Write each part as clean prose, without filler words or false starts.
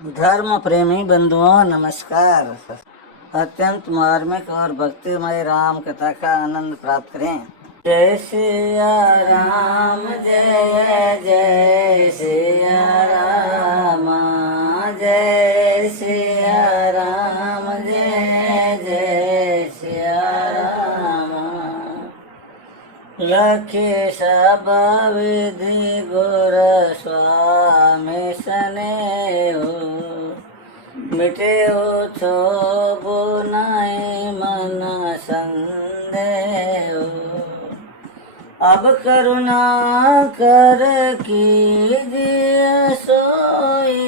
धर्म प्रेमी बंधुओं नमस्कार। अत्यंत मार्मिक और भक्तिमय राम कथा का आनंद प्राप्त करें। जय सिया राम, जय जय सिया राम, जय सिया राम, जय जय सिया राम। लखी सब विधि गुर स्वामी स्नेहु, मिटे छो बुनाई मन संदेह। अब करुणा कर कीजिए सोई,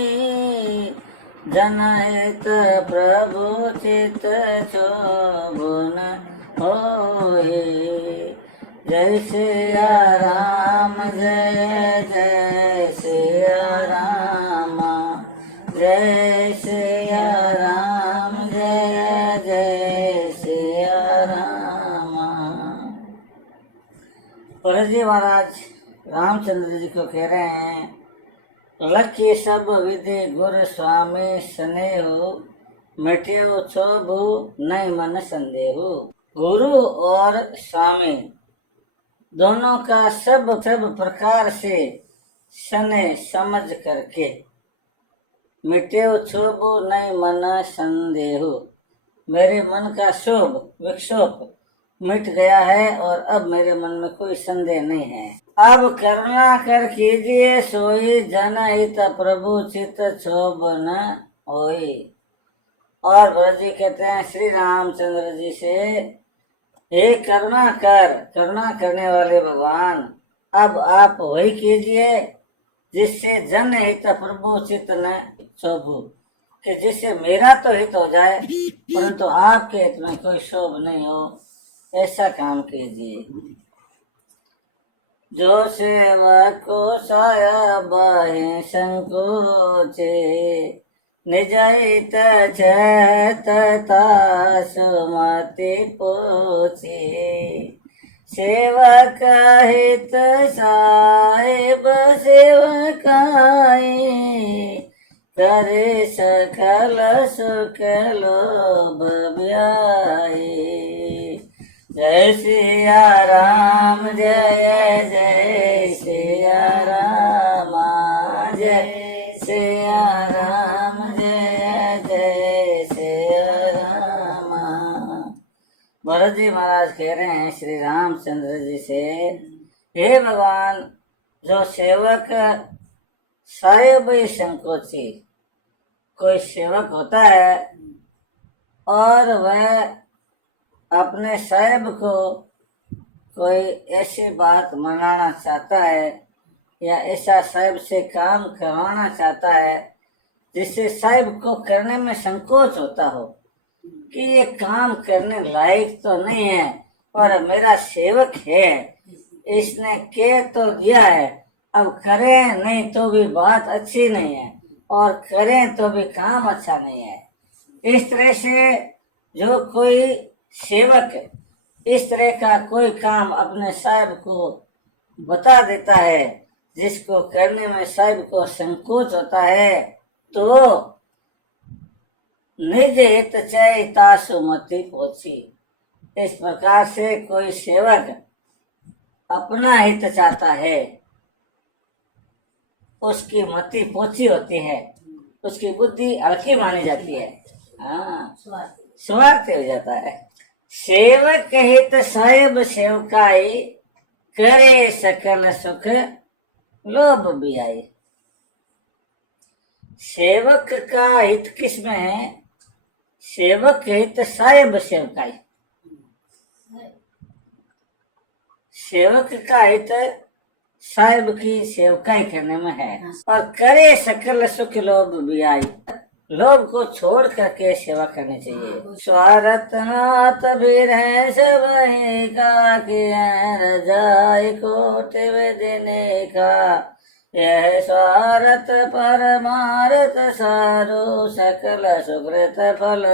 जनहित प्रभु चित शोभन होई। जय सिया राम, जय जय सिया राम, जय सिया राम, जय जय सिया राम। जी महाराज रामचंद्र जी को कह रहे हैं, लखी सब विधि गुर स्वामी स्नेहु, मिट्यो छोभु नहीं मन संदेहु। गुरु और स्वामी दोनों का सब प्रकार से स्नेह समझ करके, मिट्यो क्षोभ नहीं मन संदेहु, मेरे मन का शोभ विक्षोभ मिट गया है और अब मेरे मन में कोई संदेह नहीं है। अब करुणा कर कीजिए सोई, जनहित प्रभु चित क्षोभ न होई। और भरत जी कहते हैं श्री रामचंद्र जी से, हे करुणा कर, करुणा करने वाले भगवान, अब आप वही कीजिए जिससे जन हित प्रभु चित न शोभु, कि जिससे मेरा तो हित हो जाए परंतु आपके हित में कोई शोभ नहीं हो, ऐसा काम कीजिए। जो सेवक को साया बाहे संकोचे, निज हित छता सुमति पोछे। सेवक हित साहेब सेवकाई, करे सकल सुख लोभ ब्याही। जय सिया राम, जय जय सिया राम, जय सिया राम, जय जय सिया राम। भरत जी महाराज कह रहे हैं श्री रामचंद्र जी से, हे भगवान, जो सेवक साहेब संकोची, कोई सेवक होता है और वह अपने साहेब को कोई ऐसी बात मनाना चाहता है या ऐसा साहेब से काम करवाना चाहता है जिससे साहेब को करने में संकोच होता हो कि ये काम करने लायक तो नहीं है, और मेरा सेवक है, इसने कह तो दिया है, अब करें नहीं तो भी बात अच्छी नहीं है और करें तो भी काम अच्छा नहीं है। इस तरह से जो कोई सेवक इस तरह का कोई काम अपने साहब को बता देता है जिसको करने में साहब को संकोच होता है, तो निज हित चय तासु मति पोछी। इस प्रकार से कोई सेवक अपना हित चाहता है, उसकी मति पोछी होती है, उसकी बुद्धि हल्की मानी जाती है, हाँ, स्वार्थ हो जाता है। सेवक हित साहेब सेवकाई, करे सकल सुख लोभ बियाई। सेवक का हित किसमें है? सेवक हित साहेब सेवकाई, सेवक का हित साहेब की सेवकाई करने में है। और करे सकल सुख लोभ बियाई, लोभ को छोड़ करके सेवा करनी चाहिए। स्वार्थ नाथ भी रहे सब का, रजाई कोट देने का, यह स्वार्थ परमार्थ सारो, सकल सुकृत फल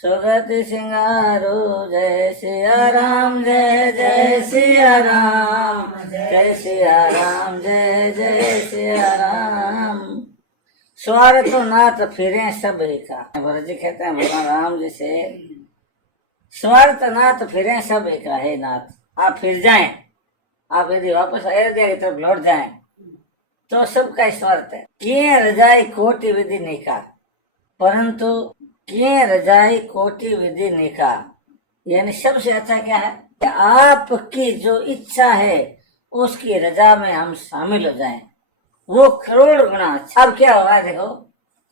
सुगति सिंगारो। जय सिया राम, जय जय सिया राम, जय सिया राम, जय जय सिया राम। स्वार्थ नाथ फिरे सब एका। भरत जी कहते हैं भगवान राम जी से, स्वार्थ नाथ फिरे सब एका। है नाथ, आप फिर जाएं, आप यदि वापस अयोध्या की तरफ लौट जाएं तो सबका स्वार्थ है। किए रजाई कोटि विधि निका, परंतु किए रजाई कोटि विधि निका, यानी सबसे अच्छा क्या है कि आपकी जो इच्छा है उसकी रजा में हम शामिल हो जाएं, वो करोड़ गुना अच्छा। अब क्या हुआ देखो,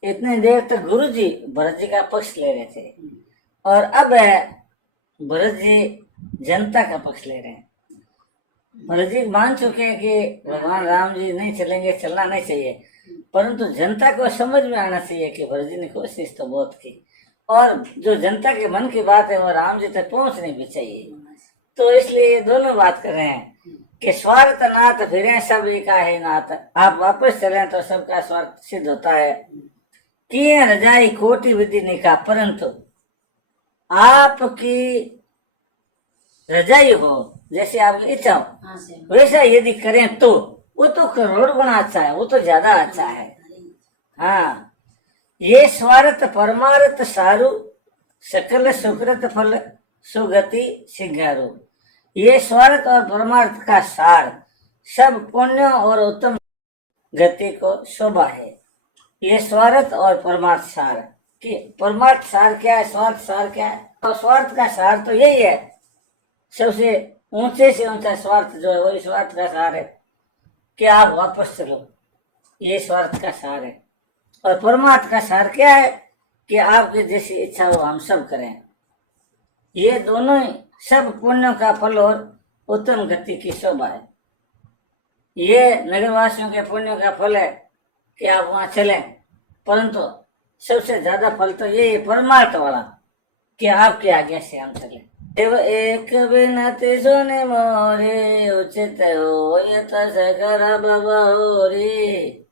इतनी देर तक गुरु जी भरत जी का पक्ष ले रहे थे और अब भरत जी जनता का पक्ष ले रहे हैं। भरत जी मान चुके हैं कि भगवान राम जी नहीं चलेंगे, चलना नहीं चाहिए, परंतु जनता को समझ में आना चाहिए कि भरत जी ने कोशिश तो बहुत की और जो जनता के मन की बात है वो राम जी तक पहुंचनी भी चाहिए। तो इसलिए ये दोनों बात कर रहे हैं कि स्वार्थ नाथ फिरे सब एका है नाथ, आप वापस चले तो सबका स्वार्थ सिद्ध होता है। किए रजाई कोटि विधि निका, परंतु आपकी रजाई हो, जैसे आपकी इच्छा हो वैसा यदि करें तो वो तो करोड़ गुना अच्छा है, वो तो ज्यादा अच्छा है। हाँ, ये स्वार्थ परमार्थ सारू, सकल सुकृत फल सुगति सिंगारू। ये स्वार्थ और परमार्थ का सार सब पुण्य और उत्तम गति को शोभा है। ये स्वार्थ और परमार्थ सार, कि परमार्थ सार क्या है, स्वार्थ सार क्या है। और स्वार्थ का सार तो यही है, सबसे ऊंचे से ऊंचा स्वार्थ जो है वही स्वार्थ का सार है कि आप वापस चलो, ये स्वार्थ का सार है। और परमार्थ का सार क्या है कि आपकी जैसी इच्छा हो हम सब करें। ये दोनों ही सब पुण्यों का फल और उत्तम गति की शोभा है। ये नगरवासियों के पुण्यों का फल है कि आप वहां चलें, परंतु सबसे ज्यादा फल तो ये परमार्थ वाला कि आपकी आज्ञा से हम चले। देव एक बिनती सुने मोरे, उचित हो यत सकर बबोरी।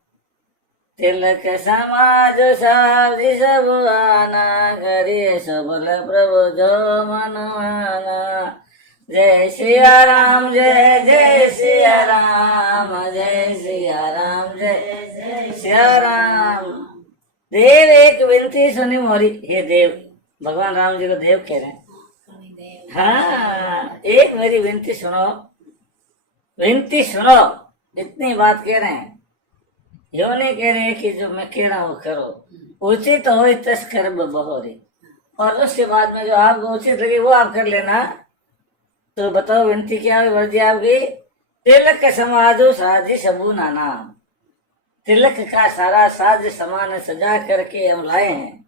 तिलक समाज सावधि सब आना, करिए सबल प्रभु जो मन माना। जय सिया राम, जय जय सिया राम, जय सिया राम, जय जय सिया राम। देव एक विनती सुनी मोरी, हे देव, भगवान राम जी को देव कह रहे हैं। हाँ, एक मेरी विनती सुनो, विनती सुनो, इतनी बात कह रहे हैं। यो नहीं कह रहे कि जो मैं कह रहा हूँ करो, उचित हो तस्कर बहोरी, और उसके बाद में जो आपको उचित लगे वो आप कर लेना। तो बताओ विनती क्या है वर्दी आपकी? तिलक समाजो साजी सबू नाना, तिलक का सारा साज समान सजा करके हम लाए हैं।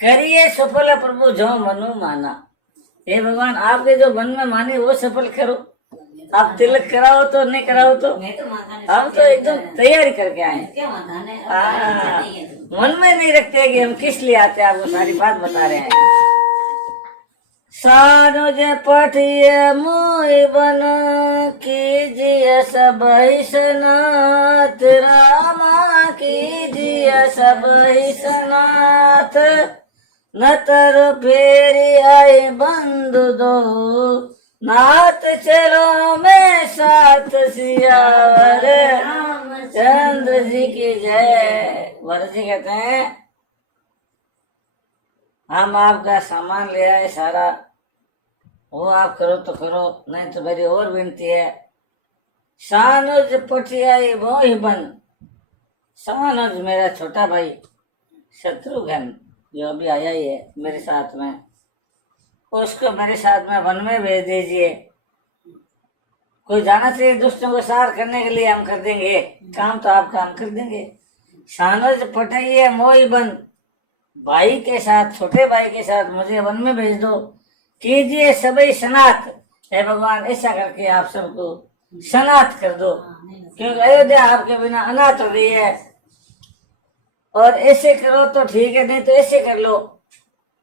करिए सफल प्रभु जो मनु माना। हे भगवान, आपके जो मन में माने वो सफल करो। आप तिलक कराओ तो नहीं कराओ तो हम तो एकदम तैयारी करके आए। मन में नहीं रखते कि हम किस लिए आते हैं, आपको सारी बात बता रहे हैं। सानुज पठिए मोहि बन, कीजिए सब सनाथ, रामा कीजिए सब सनाथ। न तर फेरी आए बंधु दो, नाथ चलो मैं साथ, सियावर रामचंद्र जी की जय। भरत जी कहते हैं हम आपका सामान ले आए सारा, वो आप करो तो करो, नहीं तो मेरी और विनती है। सानुज पटियाई वो ही बन, सानुज मेरा छोटा भाई शत्रुघ्न जो अभी आया ही है मेरे साथ में, उसको मेरे साथ में वन में भेज दीजिए। कोई जाना चाहिए दुष्टों को सार करने के लिए, हम कर देंगे काम, तो आप काम कर देंगे। सानुज पटाइए मोई बन, भाई के साथ, छोटे भाई के साथ मुझे वन में भेज दो। कीजिए सभी सनात, हे भगवान ऐसा करके आप सबको सनात कर दो, क्योंकि अयोध्या आपके बिना अनाथ हो रही है। और ऐसे करो तो ठीक है, नहीं तो ऐसे कर लो,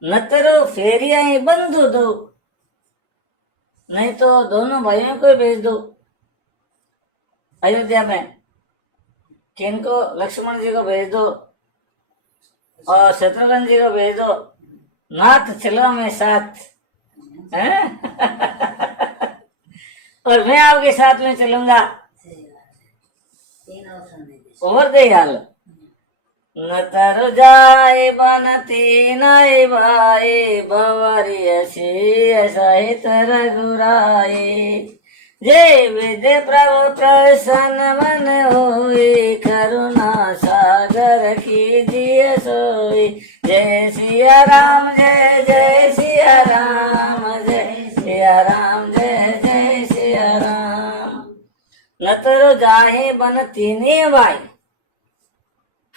न करो फेरिया ही बंधु दो, नहीं तो दोनों भाइयों को भेज दो अयोध्या में। किनको? लक्ष्मण जी को भेज दो और शत्रुघ्न जी को भेज दो। नाथ चलो मैं साथ है? और मैं आपके साथ में चलूंगा। और दे हाल न तर जाए बनती नहीं भाई बवरी ऐसी सहित रघुराई। जय विदे प्रभु प्रसन्न मन होई करुणा सागर कीजिए सोई। जय सिया राम जय जय सिया राम जय सिया राम जय जय सिया राम। न तो जाहे बन तीन भाई।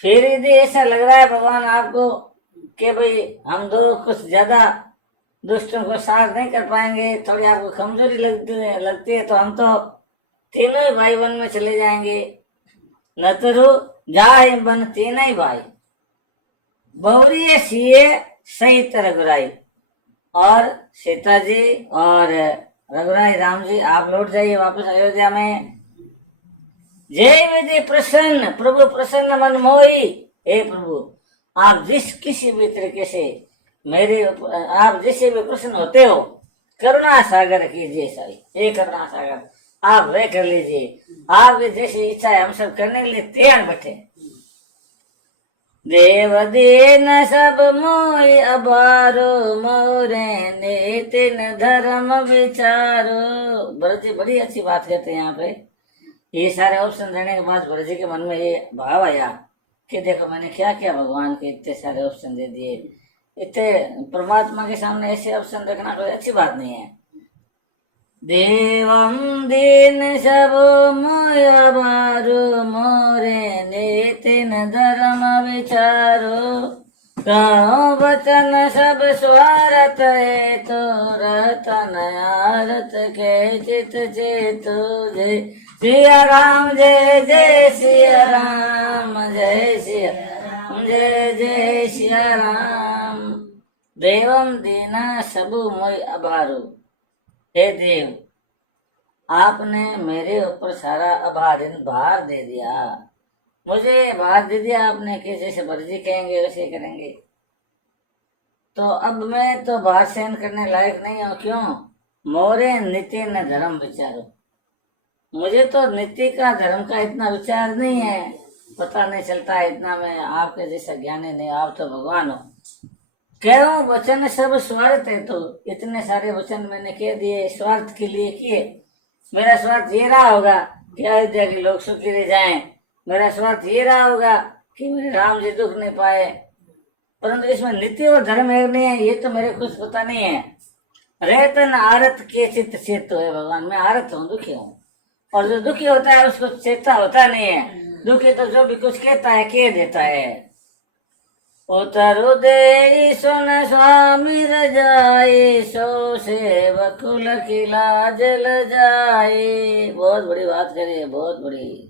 फिर यदि ऐसा लग रहा है भगवान आपको कि भाई हम दो कुछ ज्यादा दुष्टों को साथ नहीं कर पाएंगे, थोड़ी आपको कमजोरी लगती है तो हम तो तीनों ही भाई वन में चले जाएंगे। नतरु जाए बन तीन ही भाई बहुरी सीए सही तरह रघुराई। और सीता जी और रघुराई राम जी आप लौट जाइए वापस अयोध्या में। जय विधि प्रसन्न प्रभु प्रसन्न मन मोही। हे प्रभु आप जिस किसी भी तरीके से मेरे आप जिससे भी प्रसन्न होते हो करुणा सागर कीजिए सारी। हे करुणा सागर आप वे कर लीजिए। आपकी जैसी इच्छा है हम सब करने के लिए तैयार बैठे। देव दीन सब मोहि अबारो मोरे नितिन धर्म विचारो। भरत जी बड़ी अच्छी बात कहते हैं यहाँ पे। ये सारे ऑप्शन देने के बाद भरत जी के मन में ये भाव आया कि देखो मैंने क्या किया, भगवान के इतने सारे ऑप्शन दे दिए। इतने परमात्मा के सामने ऐसे ऑप्शन रखना कोई अच्छी बात नहीं है। देवम दीन सब मोयबारो मोरे नितिन धर्म विचारो। कहो वचन सब स्वारत है तो रतन आरत के चित चेतो। जय सिया राम जय जय सिया राम जय सिया जय जय सिया राम। देवम दीना सबु मोय अभारो। हे देव आपने मेरे ऊपर सारा भार दे दिया, मुझे भार दे दिया आपने कि जैसे भरजी कहेंगे वैसे करेंगे। तो अब मैं तो भार सहन करने लायक नहीं हूँ। क्यों? मोरे नीति न धर्म विचारो। मुझे तो नीति का धर्म का इतना विचार नहीं है, पता नहीं चलता है इतना। मैं आपके जैसा ज्ञानी नहीं, आप तो भगवान हो। कह वचन सब स्वार्थ है, तो इतने सारे वचन मैंने कह दिए स्वार्थ के लिए किए। मेरा स्वार्थ ये रहा होगा कि अयोध्या के लोग सुखी रह जाएं। मेरा स्वार्थ ये रहा होगा कि मेरे राम जी दुख नहीं पाए। परंतु इसमें नीति और धर्म एक नहीं है, ये तो मेरे कुछ पता नहीं है। रेतन आरत के चित्त चेत है भगवान। मैं आरत हूँ, दुखी हूँ। और जो दुखी होता है उसको चेता होता नहीं है। दुखी तो जो भी कुछ कहता है कह देता है। उतरु दे सुन स्वामी रजाए सो सेवक की लाज लजाए। बहुत बड़ी बात करिए, बहुत बड़ी।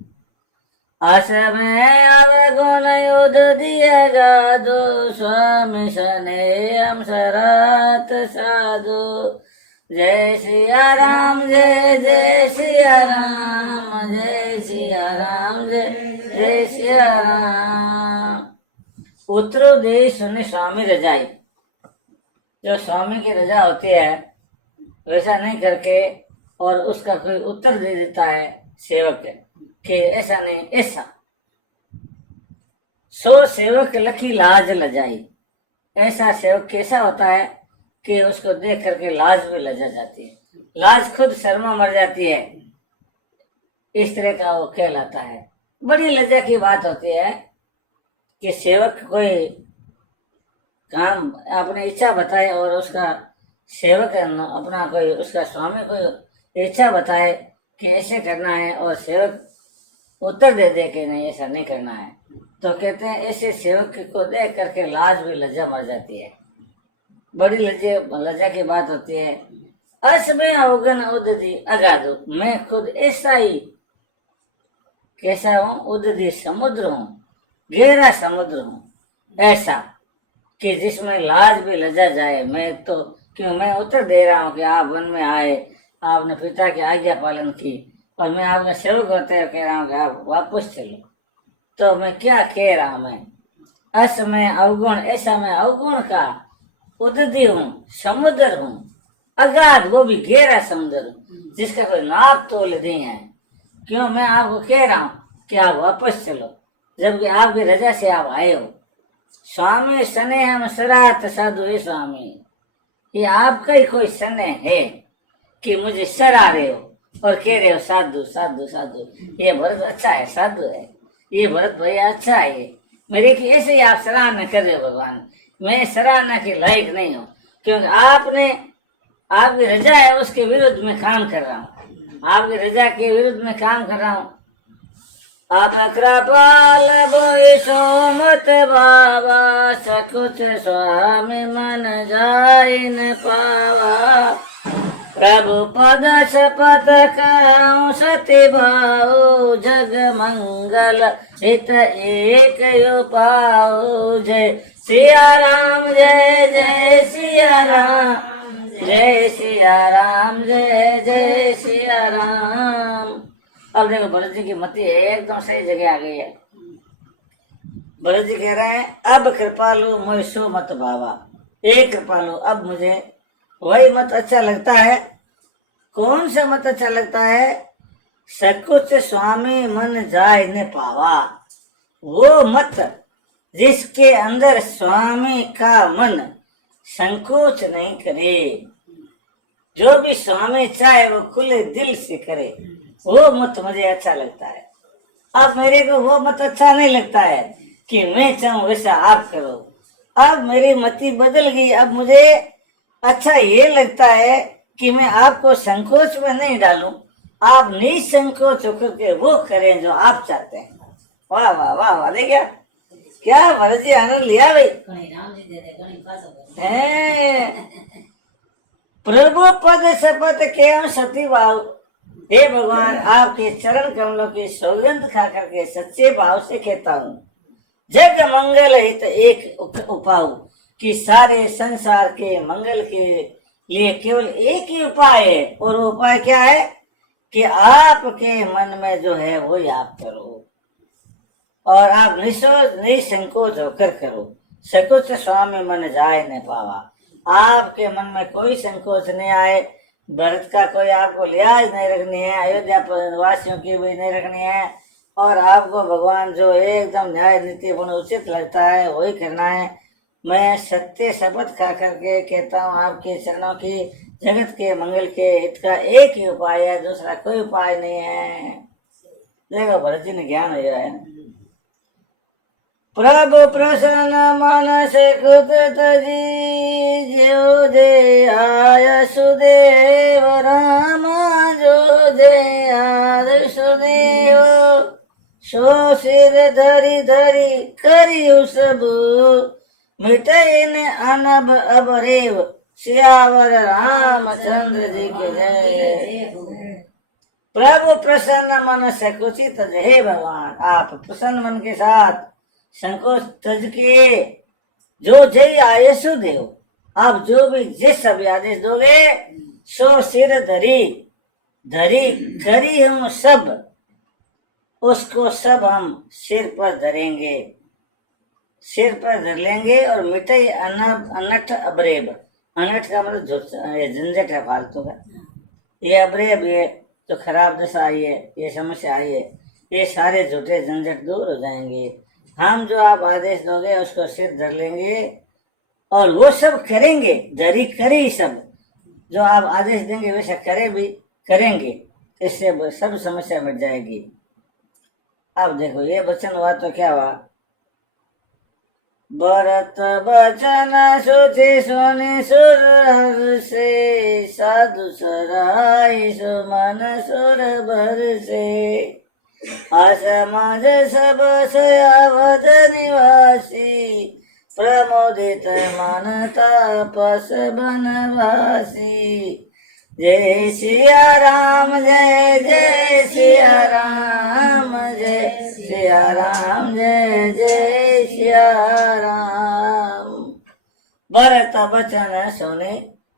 आस में अवगुण युद्ध दिएगा दो स्वामी सने हम सरात साधु। जय सिया राम जय जय सिया राम जय सिया राम जय जय सिया राम। उतरो दे सुने स्वामी रजाई। जो स्वामी की रजा होती है वैसा नहीं करके और उसका कोई उत्तर दे देता है सेवक कि ऐसा नहीं ऐसा। सो सेवक लखी लाज लजाई। ऐसा सेवक कैसा होता है कि उसको देख करके लाज भी लजा जाती है, लाज खुद शर्मा मर जाती है। इस तरह का वो कहलाता है। बड़ी लज्जा की बात होती है कि सेवक कोई काम अपनी इच्छा बताए और उसका सेवक अपना कोई उसका स्वामी कोई इच्छा बताए कि ऐसे करना है और सेवक उत्तर दे दे कि नहीं ऐसा नहीं करना है, तो कहते हैं ऐसे सेवक को देख करके लाज भी लज्जा मर जाती है। बड़ी लज्जा की बात होती है। अस में अवगन उददी अगाधु। मैं खुद ऐसा ही कैसा हूँ? उददी समुद्र हूँ, गहरा समुद्र हूँ ऐसा कि जिसमें लाज भी लजा जाए। मैं तो क्यों मैं उत्तर दे रहा हूँ कि आप वन में आए, आपने पिता की आज्ञा पालन की और मैं आपका सेवक होते हुए कह रहा हूँ कि आप वापस चलो। तो मैं क्या कह रहा हूँ? मैं अस में अवगुण, ऐसा मैं अवगुण का उददी हूँ, समुद्र हूँ, अगाध वो भी गहरा समुद्र हूँ जिसका कोई नाप तोल नहीं है। क्यों? मैं आपको कह रहा हूँ कि आप वापस चलो। जबकि आपकी रजा से आप आए हो। स्वामी सने हम सरात साधु हे स्वामी, ये आपका ही कोई सने है कि मुझे सरा रहे हो और कह रहे हो साधु साधु साधु। ये भरत अच्छा है, साधु है, ये भरत भैया अच्छा है। मेरे की ऐसे ही आप सराहना कर रहे हो भगवान। मैं सराहना के लायक नहीं हूँ, क्योंकि आपने आपकी रजा है उसके विरुद्ध में काम कर रहा हूँ, आपकी रजा के विरुद्ध में काम कर रहा हूँ। आप कृपाल बोईसो मत बाबा, सकुच स्वामी मन जाय न पावा। प्रभु पद शपथ कहूँ सत्य भाऊ, जग मंगल हित एक यो पाओ। जय सिया राम, जय जय सिया राम, जय सिया राम, जय जय सिया राम। अब देखो भरत जी की मति एकदम सही जगह आ गई है। भरत जी कह रहे हैं अब कृपालु मोह सो मत भावा। एक कृपालु, अब मुझे वही मत अच्छा लगता है। कौन सा मत अच्छा लगता है? सकुच स्वामी मन जाय न पावा। वो मत जिसके अंदर स्वामी का मन संकोच नहीं करे, जो भी स्वामी चाहे वो खुले दिल से करे, वो मत मुझे अच्छा लगता है। अब मेरे को वो मत अच्छा नहीं लगता है कि मैं चाहूं वैसा आप करो। अब मेरी मति बदल गई। अब मुझे अच्छा ये लगता है कि मैं आपको संकोच में नहीं डालूं, आप निसंकोच होकर के वो करें जो आप चाहते हैं। वाह वाह वाह वाह, देखिए क्या भरत जी आनंद लिया भाई। प्रभु पद शपथ के सती भाव। हे भगवान, आपके चरण कमलों की सौगंध खा करके सच्चे भाव से कहता हूँ, जग मंगल हित एक उपाय, कि सारे संसार के मंगल के लिए केवल एक ही उपाय है। और वो उपाय क्या है? कि आपके मन में जो है वही आप करो, और आप निसंकोच होकर करो। सकुच स्वामी मन जाए न पावा। आपके मन में कोई संकोच नहीं आए। भरत का कोई आपको लिहाज नहीं रखनी है, अयोध्या वासियों की भी नहीं रखनी है, और आपको भगवान जो एकदम न्याय नीति गुण उचित लगता है वही करना है। मैं सत्य शपथ खा करके कहता हूँ, आपके चरणों की जगत के मंगल के हित का एक ही उपाय है, दूसरा कोई उपाय नहीं है। देखो भरत जी ने ज्ञान हो है। प्रभु प्रसन्न मन से कृत तजी, जो जे आय सुदेव राम, जो जे आय सुदेव। सो सिर धरी धरी करियु सब, मिटैन अनब अबरेव। सियावर रामचंद्र जी के जय। प्रभु प्रसन्न मन से कुचित, हे भगवान आप प्रसन्न मन के साथ संकोच तज के जो जय आयसु देव, आप जो भी जिस अभी आदेश दोगे, सो सिर धरी धरी करी हम सब, उसको सब हम सिर पर धरेंगे, सिर पर धर लेंगे। और मिटाई अनठ अबरेब, अनठ का मतलब झंझट है फालतू का। ये अबरेब, ये तो खराब दशा आई है, ये समस्या आई है, ये सारे झूठे झंझट दूर हो जाएंगे। हम जो आप आदेश दोगे उसको सिर धर लेंगे, और वो सब करेंगे, धरी करी सब, जो आप आदेश देंगे वैसा करे भी करेंगे। इससे सब समस्या मिट जाएगी। अब देखो ये वचन हुआ तो क्या हुआ? भरत बचन सोचे सुनि सुर हर्षे, साधु सराय सुमन सुर भरसे। असमझ सब सयावत निवासी, प्रमोदित मन तापस बनवासी। जय सिया राम, जय जय सिया राम, जय सिया राम, जय जय सिया राम। भरत बचन सुने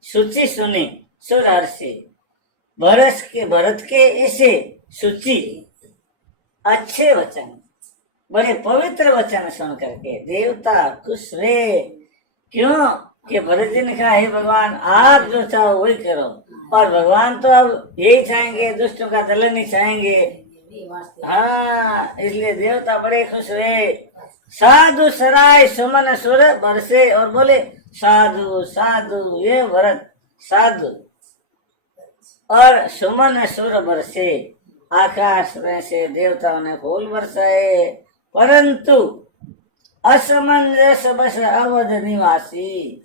सुचि सुनी सुर हर्षि। भरत के ऐसे सुचि अच्छे वचन, बड़े पवित्र वचन सुन करके देवता खुश रहे। क्यों? कि भरत जी ने कहा, हे भगवान आप जो चाहो वही करो। और भगवान तो अब यही चाहेंगे, दुष्टों का दलन ही चाहेंगे। हाँ, इसलिए देवता बड़े खुश हुए। साधु सराय सुमन सुर बरसे और बोले साधु साधु ये व्रत साधु और सुमन सुर बरसे। आकाश में से देवताओं ने फूल बरसाए, परंतु असमंजस बस अवध निवासी।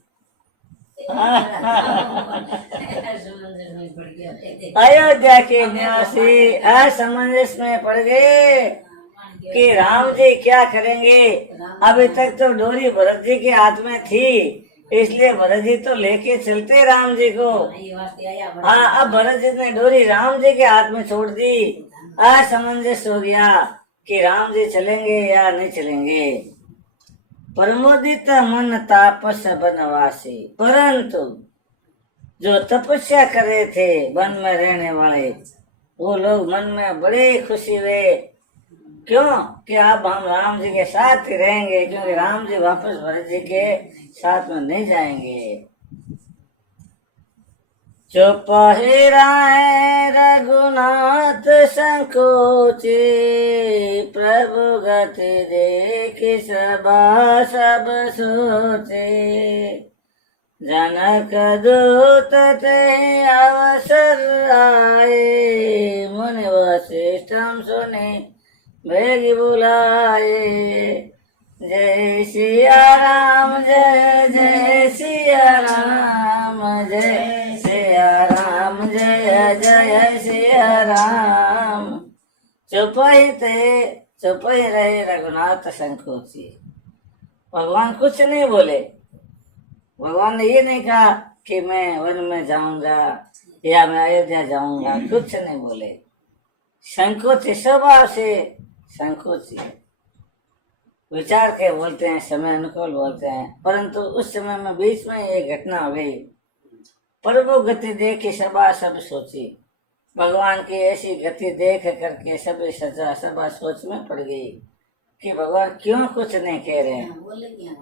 अयोध्या के निवासी असमंजस में पड़ गए कि राम जी क्या करेंगे। अभी तक तो डोरी भरत जी के हाथ में थी, इसलिए भरत जी तो लेके चलते राम जी को। हाँ, अब भरत जी ने डोरी राम जी के हाथ में छोड़ दी। असमंजस हो गया कि राम जी चलेंगे या नहीं चलेंगे। प्रमोदित मन तापस बनवासी, परंतु जो तपस्या कर रहे थे वन में रहने वाले वो लोग मन में बड़े खुशी हुए। क्यों कि अब हम राम जी के साथ ही रहेंगे, क्योंकि राम जी वापस भरत जी के साथ में नहीं जाएंगे। चुप ही रहे रघुनाथ संकोचे, प्रभु गति देखि सबा सब सोचे। जनक दूत ते अवसर आए, मुनि वशिष्ठम सुने बेग बुलाए। जय सिया राम जय जय सिया राम, जय सिया राम जय जय सिया राम। चुप ही रहे रघुनाथ संकोची। भगवान कुछ नहीं बोले। भगवान ने ये नहीं कहा कि मैं वन में जाऊंगा या मैं अयोध्या जाऊंगा, कुछ नहीं बोले। संकोची, स्वभाव से संकोची विचार के बोलते हैं, समय अनुकूल बोलते हैं। परंतु उस समय में बीच में एक घटना हो गई। प्रभु गति देखी सभा सब सोची। भगवान की ऐसी गति देख करके सभी सभा सोच में पड़ गई कि भगवान क्यों कुछ नहीं कह रहे हैं।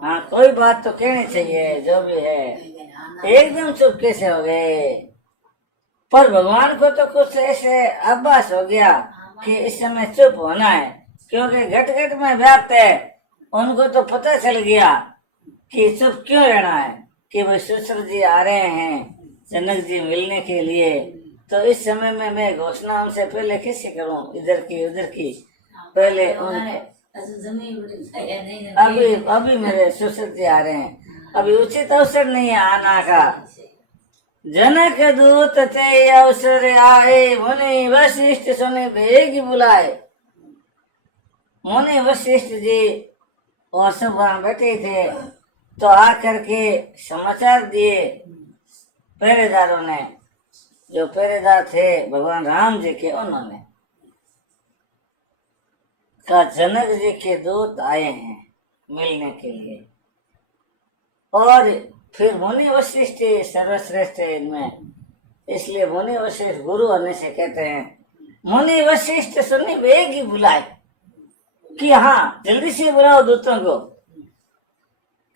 हाँ, कोई बात तो कहनी चाहिए, जो भी है। एकदम चुपके से हो गए। पर भगवान को तो कुछ ऐसे आभास हो गया कि इस समय चुप होना है, क्योंकि घट घट में व्याप्त है। उनको तो पता चल गया कि चुप क्यों रहना है, कि भाई सुश्र जी आ रहे हैं जनक जी मिलने के लिए। तो इस समय में मैं घोषणा उनसे पहले कैसे करूं, इधर की उधर की। पहले अभी मेरे सुश्र जी आ रहे हैं, अभी उचित अवसर नहीं है आना का। जनक दूत ते अवसर आए, मुनि वशिष्ठ सुने बेग बुलाए। मुनि वशिष्ठ जी और सब वहां बैठे थे, तो आकर के समाचार दिए पहरेदारों ने। जो पहरेदार थे भगवान राम जी के, उन्होंने कहा जनक जी के दूत आए हैं मिलने के लिए। और फिर मुनि वशिष्ठ सर्वश्रेष्ठ है इनमें, इसलिए मुनि वशिष्ठ गुरु होने से कहते हैं मुनि वशिष्ठ सुनी वेग ही बुलाए कि हाँ जल्दी से बुलाओ दूतों को।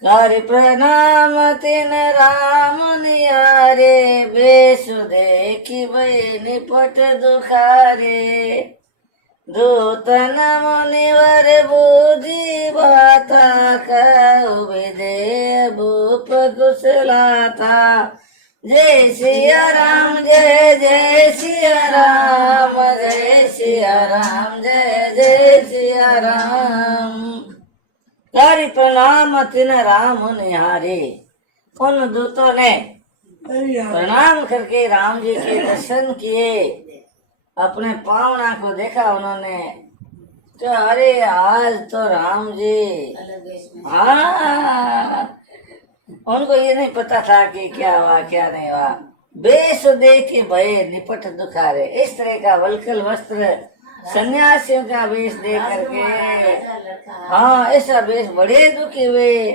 कर प्रणाम तिन राम नियारे, बेसु देखी भय निपट दुखारे। दूतन मुनिवर बूझी बाता, कहु विदे भूप कुशलाता। जय सिया राम जय जय सिया राम, जय सिया राम जय जय सिया राम। कर प्रणाम तिन राम निहारे। उन दूतों ने प्रणाम करके राम जी के दर्शन किए, अपने पावना को देखा उन्होंने। तो अरे आज तो राम जी, हाँ, उनको ये नहीं पता था कि क्या हुआ क्या नहीं हुआ। बेस देख के भय निपट दुखारे, इस तरह का वल्कल वस्त्र सन्यासियों का वेश देख करके, हाँ ऐसा वेश बड़े दुखी हुए,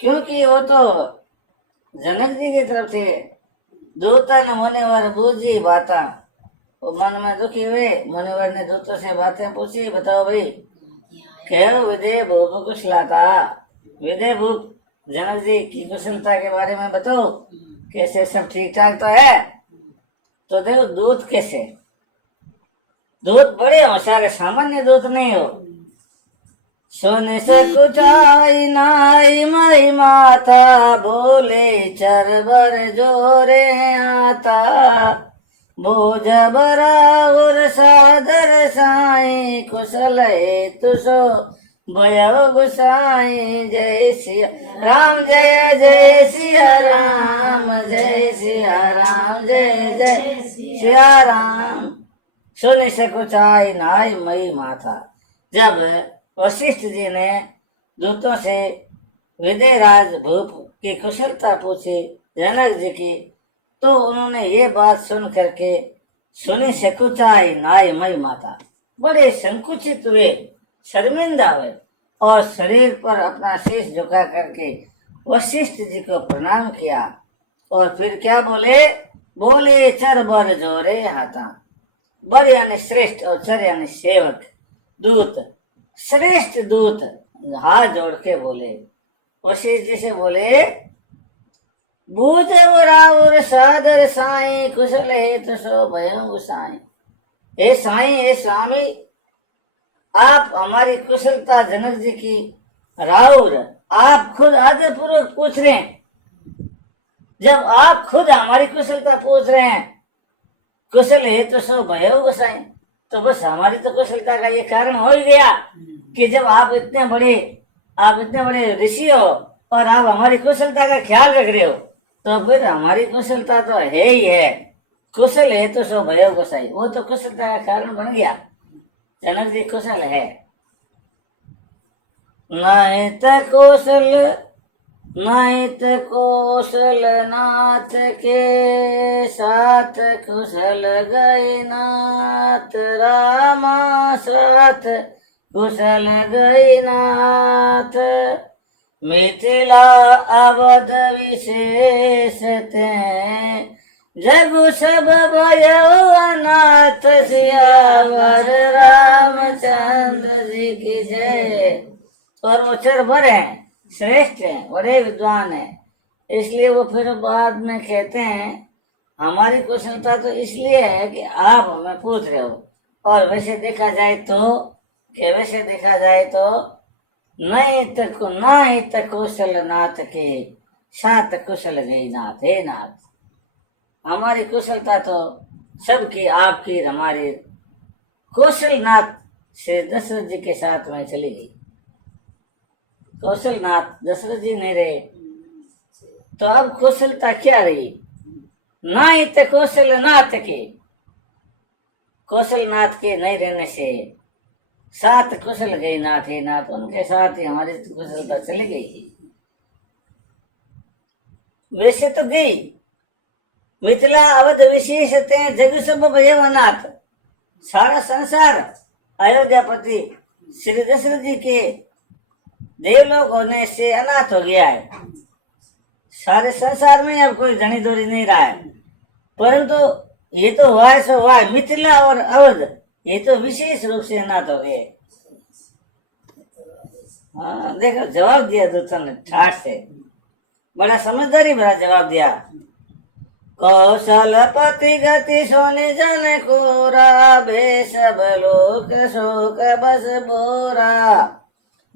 क्योंकि वो तो जनक जी की तरफ थे। दूतन मुनिवर बूझी बाता, वो मन में दुखी हुए। मुनिवर ने दूतों से बातें पूछी, बताओ भाई क्या विदे भूप कुशलता। विदे भूप जनक जी की कुशलता के बारे में बताओ, कैसे सब ठीक ठाक तो है। तो देखो दूत कैसे, दूत बड़े होशियार, सामान्य दूत नहीं हो। सोने से कुचाई नाई मई माथा, बोले चरबर जोरे आता। बोझ बराबर सादर साई, कुशल हेतु सो भयव गुसाई। जय सिया राम, जय जय सिया राम, जय सिया राम, जय जय सिया राम। सोने से कुचाई नाई मई माथा। जब वशिष्ठ जी ने दूतों से विदेहराज भूप की कुशलता पूछी जनक जी की, तो उन्होंने ये बात सुन करके सुनी से कुचाई नाई मई माता, बड़े संकुचित हुए, शर्मिंदा हुए और शरीर पर अपना शीश झुका करके वशिष्ठ जी को प्रणाम किया। और फिर क्या बोले? बोले चर बर जोरे हाथा। बर यानी श्रेष्ठ और चर यानी सेवक, दूत, श्रेष्ठ दूत हाथ जोड़ के बोले, वशिष्ठ जी से बोले, बूझ बराबर सादर साई, कुशल हेतु सो भयं गुसाई। हे साई, हे स्वामी, आप हमारी कुशलता जनक जी की राउर आप खुद आदर पूर्वक पूछ रहे हैं। जब आप खुद हमारी कुशलता पूछ रहे हैं, कुशल हेतु सो भयं गुसाई, तो बस हमारी तो कुशलता का ये कारण हो ही गया कि जब आप इतने बड़े ऋषि हो और आप हमारी कुशलता का ख्याल रख रहे हो, तो फिर हमारी कुशलता तो है ही है। कुशल है तो सो भय गोसाई, वो तो कुशलता का कारण बन गया। जनक जी कुशल है। नाहित कौशल नाथ के साथ, कुशल गए नाथ रामा साथ, कुशल गए नाथ। मिथिला अवध विशेष थे, जगु सब भयो अनाथ। सियावर रामचंद्र जी की जय। और वो चरबर हैं, श्रेष्ठ हैं, बड़े विद्वान हैं, इसलिए वो फिर बाद में कहते हैं हमारी कुशलता तो इसलिए है कि आप हमें पूछ रहे हो। और वैसे देखा जाए तो नहीं तो कुशल नाथ के साथ, कुशल गई नाथ। हे नाथ, हमारी कुशलता तो सबकी आपकी हमारी कौशल नाथ से दशरथ जी के साथ में चली गई। कौशल नाथ दशरथ जी नहीं रहे, तो अब कुशलता क्या रही? नहीं तो कौशल नाथ के नहीं रहने से साथ कुशल गई नाथ। हे नाथ, उनके साथ ही हमारी कुशलता चली गई। वैसे तो गई, मिथिला अवध विशेष थे, जग सब भयव नाथ। सारा संसार अयोध्यापति श्री दशरथ जी के देवलोक होने से अनाथ हो गया है। सारे संसार में अब कोई धनी धोरी नहीं रहा है, परंतु ये तो हुआ है सो हुआ है। मिथिला और अवध ये तो विशेष रूप से अनाथ हो गए। हाँ, देखो जवाब दिया दूतों ने ठाठ से, बड़ा समझदारी भरा जवाब दिया। कौशलपति गति सोनि जन कोरा, भे सब लोक शोक बस बोरा।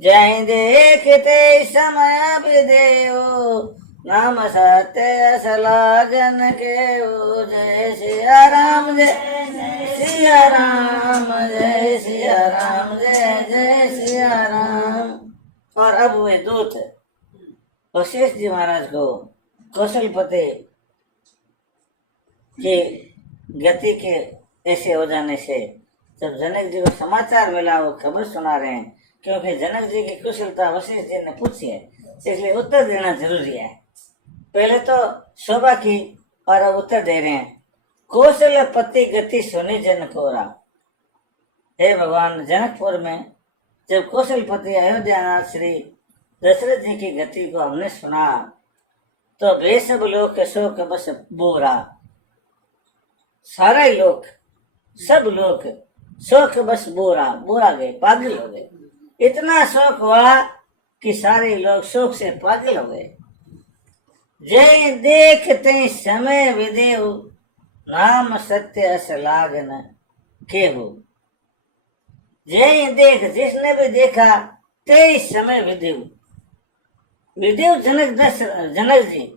जय देखते समय विदेव, नाम सत्य असलागन के। जय सिया राम, जय सिया राम, जय सिया राम, जय जय सिया राम। और अब वे दूत वशिष्ठ जी महाराज को कौशलपति की गति के ऐसे हो जाने से जब जनक जी को समाचार मिला, वो खबर सुना रहे हैं, क्योंकि जनक जी की कुशलता वशिष्ठ जी ने पूछी है, इसलिए उत्तर देना जरूरी है। पहले तो शोभा की और अब उत्तर दे रहे हैं। कौशलपति गति सुनी जन कोरा। हे भगवान, जनकपुर में जब कौशलपति अयोध्यानाथ श्री दशरथ जी की गति को हमने सुना, तो वे सब लोग शोक बस बोरा। सारा ही लोग, सब लोग शोक बस बोरा गए, पागल हो गए। इतना शोक हुआ कि सारे लोग शोक से पागल हो गए। जय देखते समय विदेव, नाम सत्य असलागन केहू। जय देख, जिसने भी देखा ते समय विदेव विदेव जनक जी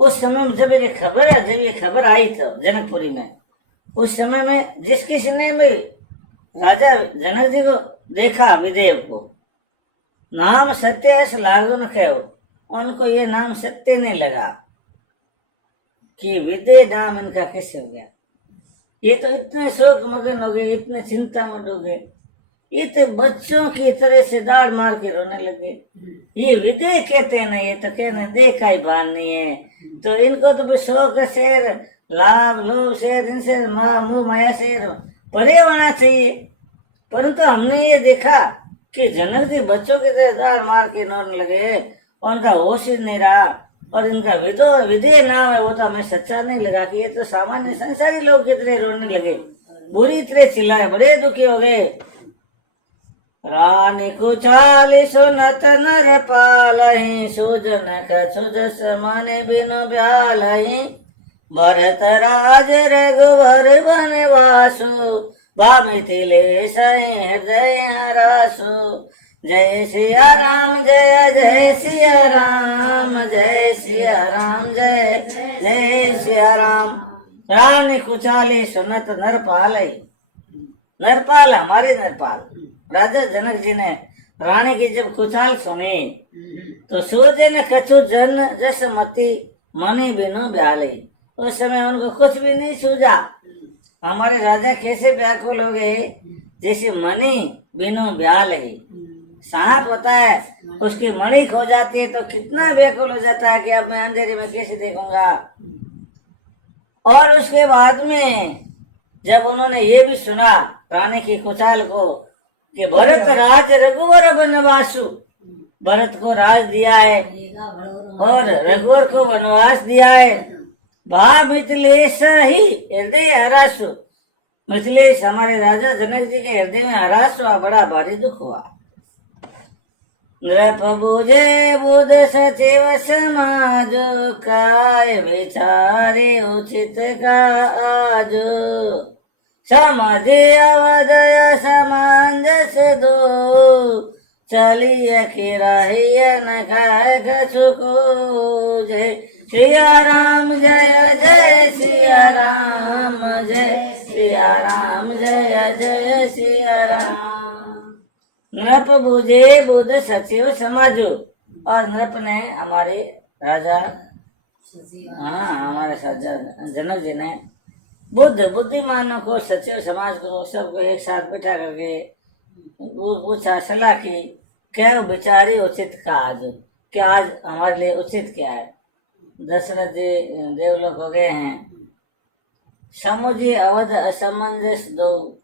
उस समय में जब ये खबर आई तो जनकपुरी में, उस समय में जिस किसने भी राजा जनक जी को देखा विदेव को, नाम सत्य ऐसा लागू न कहो, उनको ये नाम सत्य नहीं लगा कि विदे नाम इनका कैसे हो गया। ये तो इतने शोक मगन हो गए, इतने चिंता में डूब गए, ये तो बच्चों की तरह से दाढ़ मार के रोने लगे। ये विदे कहते हैं ना, ये तो कहने देखा ही भान नहीं है। तो इनको तो शौक शेर, लाभ लोभ शेर, इनसे मुंह माया शेर परे होना चाहिए। परंतु हमने ये देखा कि जनक जी बच्चों की तरह दाढ़ मार के रोने लगे, उनका होश ही नहीं रहा। और इनका विदे नाम है वो तो हमें सच्चा नहीं लगा कि ये तो सामान्य संसारी लोग की तरह रोने लगे, बुरी तरह चिल्लाए, बड़े दुखी हो गए। रानी कुचाली सुनत नर पालही, सुजन कछु जस माने बिनु ब्यालही, भरत राज रघुवर बनवासु, भामिथिले सही हृदय हरासु। जय सिया राम जय जय सिया राम, जय सिया राम जय जय सिया राम। रानी कुचाली सुनत नरपाल, नरपाल हमारे नरपाल राजा जनक जी ने रानी की जब कुचाल सुनी तो सूर्य ने कछु जन जस मती मनी बिनु ब्याले, उस समय उनको कुछ भी नहीं सूझा। हमारे राजा कैसे व्याकुल हो गए, जैसे मणि बिनु ब्याल है। सांप होता है, उसकी मणि खो जाती है तो कितना व्याकुल हो जाता है कि अब मैं अंधेरे में कैसे देखूंगा। और उसके बाद में जब उन्होंने ये भी सुना रानी की कुचाल को कि भरत राज रघुवर बनवासु, भरत को राज दिया है और रघुवर को वनवास दिया है। भा मिथिलेश ही हृदय हरासु, मिथिलेश हमारे राजा जनक जी के हृदय में हरास हुआ, बड़ा भारी दुख हुआ। नृप बुझे बुध सचिव समाज, काय विचारे उचित काज, समझे अवधय समंजस दो, चलिए कि रहिए न खाए कछु को। जय सिया राम जय जय सिया राम, जय सिया राम जय जय सिया राम। नृप बुझे बुध सचिव समाजो, और नृप ने हमारे राजा हमारे राजा जनक जी ने बुद्धिमानों को, सचिव समाज को, सबको एक साथ बैठा करके पूछा, सलाह की क्या विचारी उचित का आज, क्या आज हमारे लिए उचित क्या है। दशरथ जी देवलोक हो गए हैं, समुझी अवध असमंजस दो,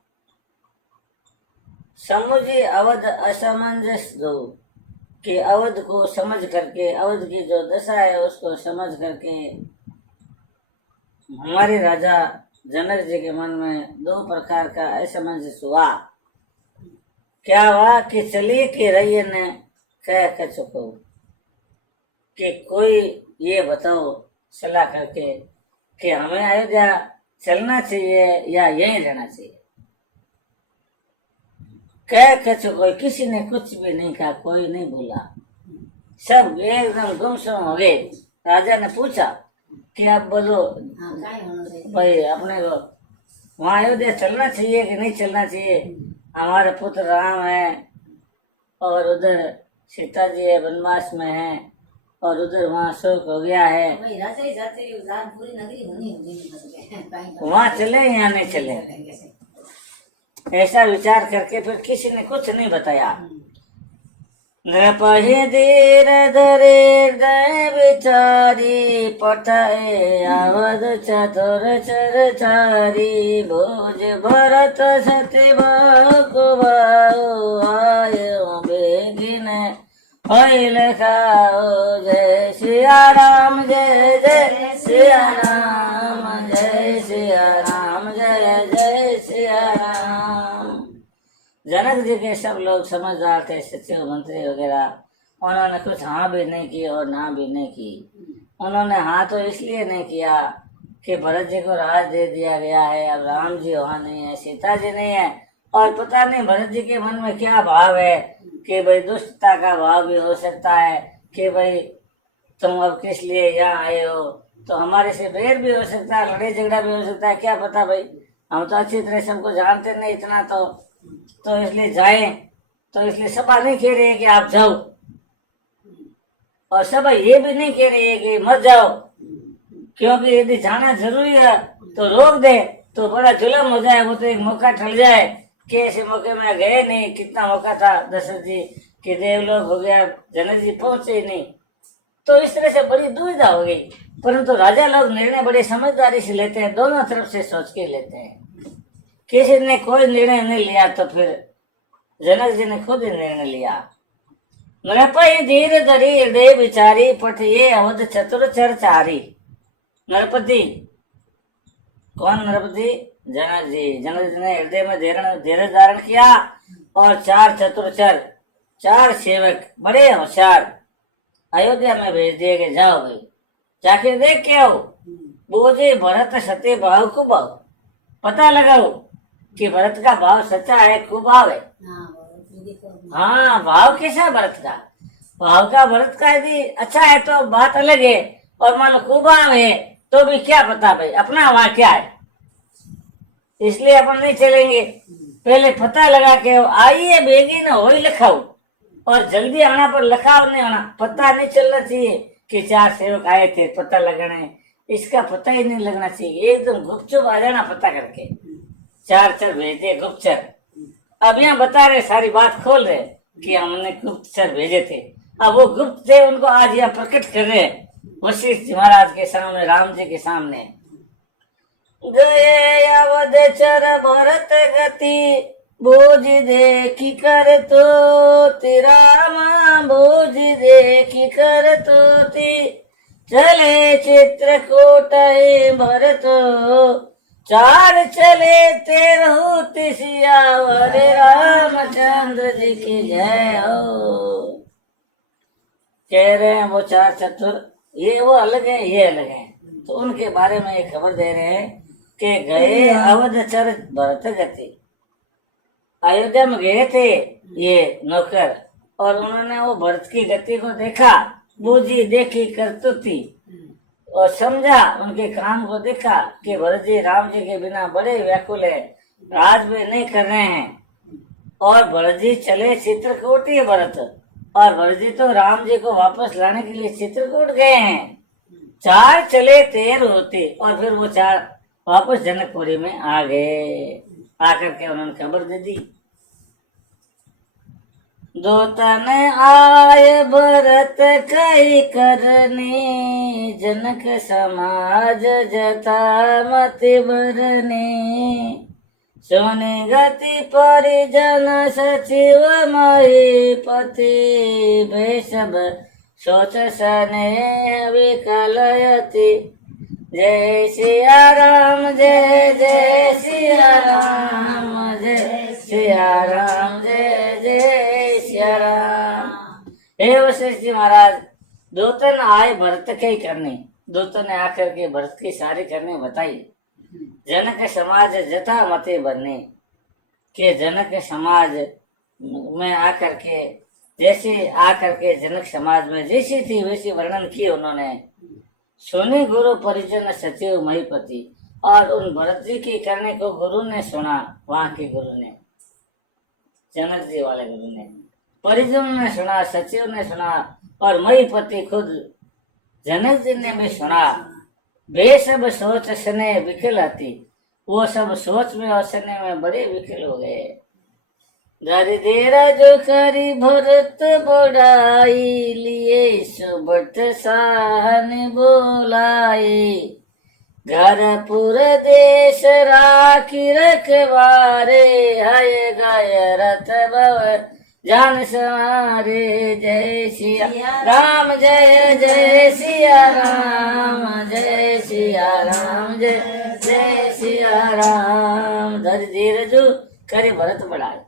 समुझी अवध असमंजस दो, कि अवध को समझ करके, अवध की जो दशा है उसको समझ करके हमारे राजा जनक जी के मन में दो प्रकार का असमंजस हुआ। क्या हुआ कि चलिए कि रहिए ने कह चुको, कि कोई ये बताओ सलाह करके कि हमें अयोध्या चलना चाहिए या यहीं रहना चाहिए। कह चुको, किसी ने कुछ भी नहीं कहा, कोई नहीं बोला, सब एकदम गुमसुम हो गए। राजा ने पूछा कि आप बोलो भाई, अपने को वहाँ अयोध्या चलना चाहिए कि नहीं चलना चाहिए। हमारे पुत्र राम है और उधर सीता जी है, वनवास में है, और उधर वहाँ शोक हो गया है, वहाँ चले या नहीं चले। ऐसा विचार करके फिर किसी ने कुछ नहीं बताया। नृपहि धीर धरे दय विचारी, पठाए अवध चतुर चर चारी, भोज भरत सती बहु आयो बेगिन होइल खाओ। जय सिया राम जय जय सिया राम, जय सिया राम जय जय सिया राम। जनक जी के सब लोग समझदार थे, सचिव मंत्री वगैरह, उन्होंने कुछ हाँ भी नहीं की और ना भी नहीं की। उन्होंने हाँ तो इसलिए नहीं किया कि भरत जी को राज दे दिया गया है, अब राम जी वहाँ नहीं है, सीता जी नहीं है, और पता नहीं भरत जी के मन में क्या भाव है कि भाई दुष्टता का भाव भी हो सकता है कि भाई तुम अब किस लिए यहाँ आए हो, तो हमारे से बैर भी हो सकता है, लड़ाई झगड़ा भी हो सकता है, क्या पता भाई। हम तो अच्छी तरह सबको जानते नहीं इतना, तो इसलिए जाए, तो इसलिए सभा नहीं कह रही है कि आप जाओ, और सभा ये भी नहीं कह रही है कि मत जाओ, क्योंकि यदि जाना जरूरी है तो रोक दे तो बड़ा जुल्म हो जाए, वो तो एक मौका टल जाए कि ऐसे मौके में गए नहीं। कितना मौका था दशरथ जी कि देवलोक हो गया, जनक जी पहुंचे ही नहीं, तो इस तरह से बड़ी दुविधा हो गई। परंतु राजा लोग निर्णय बड़ी समझदारी से लेते हैं, दोनों तरफ से सोच के लेते हैं। किसी ने कोई निर्णय नहीं लिया तो फिर जनक जी ने खुद ही निर्णय लिया। नरपति धीर धरी हृदय विचारी, पठिए अवध चतुर चर चारी। नरपति कौन? नरपति जनक जी। जनक जी ने हृदय में धीरज धारण किया और चार चतुरचर, चार सेवक बड़े होशियार अयोध्या में भेज दिए कि जाओ भाई जाके देख के आओ, बोझे भरत सत्य भाव को भाव, पता लगाओ कि भरत का भाव सच्चा है, कुभाव है। हाँ, भाव कैसा है भरत का? भाव का भरत का यदि अच्छा है तो बात अलग है, और मान लो कुभाव है तो भी क्या पता भाई अपना वहां क्या है, इसलिए अपन नहीं चलेंगे। पहले पता लगा के आइए, बेगी ना हो लिखाओ, और जल्दी आना पर लखाव नहीं होना, पता नहीं चलना चाहिए कि चार सेवक आए थे, पता लगाने इसका पता ही नहीं लगना चाहिए, एकदम गुपचुप आ जाना पता करके। चार चर भेजे गुप्तचर, अब यहाँ बता रहे सारी बात खोल रहे कि हमने गुप्तचर भेजे थे, अब वो गुप्त थे उनको आज यहाँ प्रकट कर रहे हैं वशिष्ठ जी महाराज के सामने, राम जी के सामने। गए अवध चर भरत गति, बोझ देखी कर तो रामा, बोझ देखी कर तो चले चित्रकूट भरत, चार चले तेरहु सियावर, रामचंद्र जी की जय हो। कह रहे हैं वो चार चतुर, ये वो अलग है, ये अलग है, तो उनके बारे में एक खबर दे रहे हैं कि गए अवध चर भरत गति, अयोध्या में गए थे ये नौकर, और उन्होंने वो भरत की गति को देखा, बूझी देखी करतुती, और समझा उनके काम को देखा कि भरत जी राम जी के बिना बड़े व्याकुल है, राज भी नहीं कर रहे हैं, और भरत जी चले चित्रकूट ही भरत, और भरत जी तो राम जी को वापस लाने के लिए चित्रकूट गए हैं। चार चले तेर होते, और फिर वो चार वापस जनकपुरी में आ गए। आकर के उन्होंने खबर दे दी, दो तन आय भरत कई करने, जनक समाज जता मत बरने, सोने गति परिजन सचिव महीपति, वैषभ सोच सने विकलयति, जय सिया राम जय जय सिया राम, जय सिया राम जय जय सिया राम। हे वशिष्ठ जी महाराज, दूतन आए भरत के करने, दूतन ने आकर के भरत की सारी करने बताई। जनक समाज जता मते बनने, के जनक समाज में आकर के, जैसे आकर के जनक समाज में जैसी थी वैसी वर्णन की उन्होंने। सुनी गुरु परिजन सचिव महीपति, और उन भरत जी की करने को गुरु ने सुना, वहां के गुरु ने, जनक जी वाले गुरु ने, परिजन ने सुना, सचिव ने सुना, और महीपति खुद जनक जी ने भी सुना। वे सब सोच सने विकल आती, वो सब सोच में और सने में बड़े विकल हो गए। धर देरा जो करी भरत बढ़ाई, लिए सुबट सहन बोलाई, घर पुर देश राखी रखवारे, हय गय रथ भव जान सवारे, जय सिया राम जय जय सिया राम, जय सिया राम जय जय सिया राम। धर धीरजु करे भरत बढ़ाई,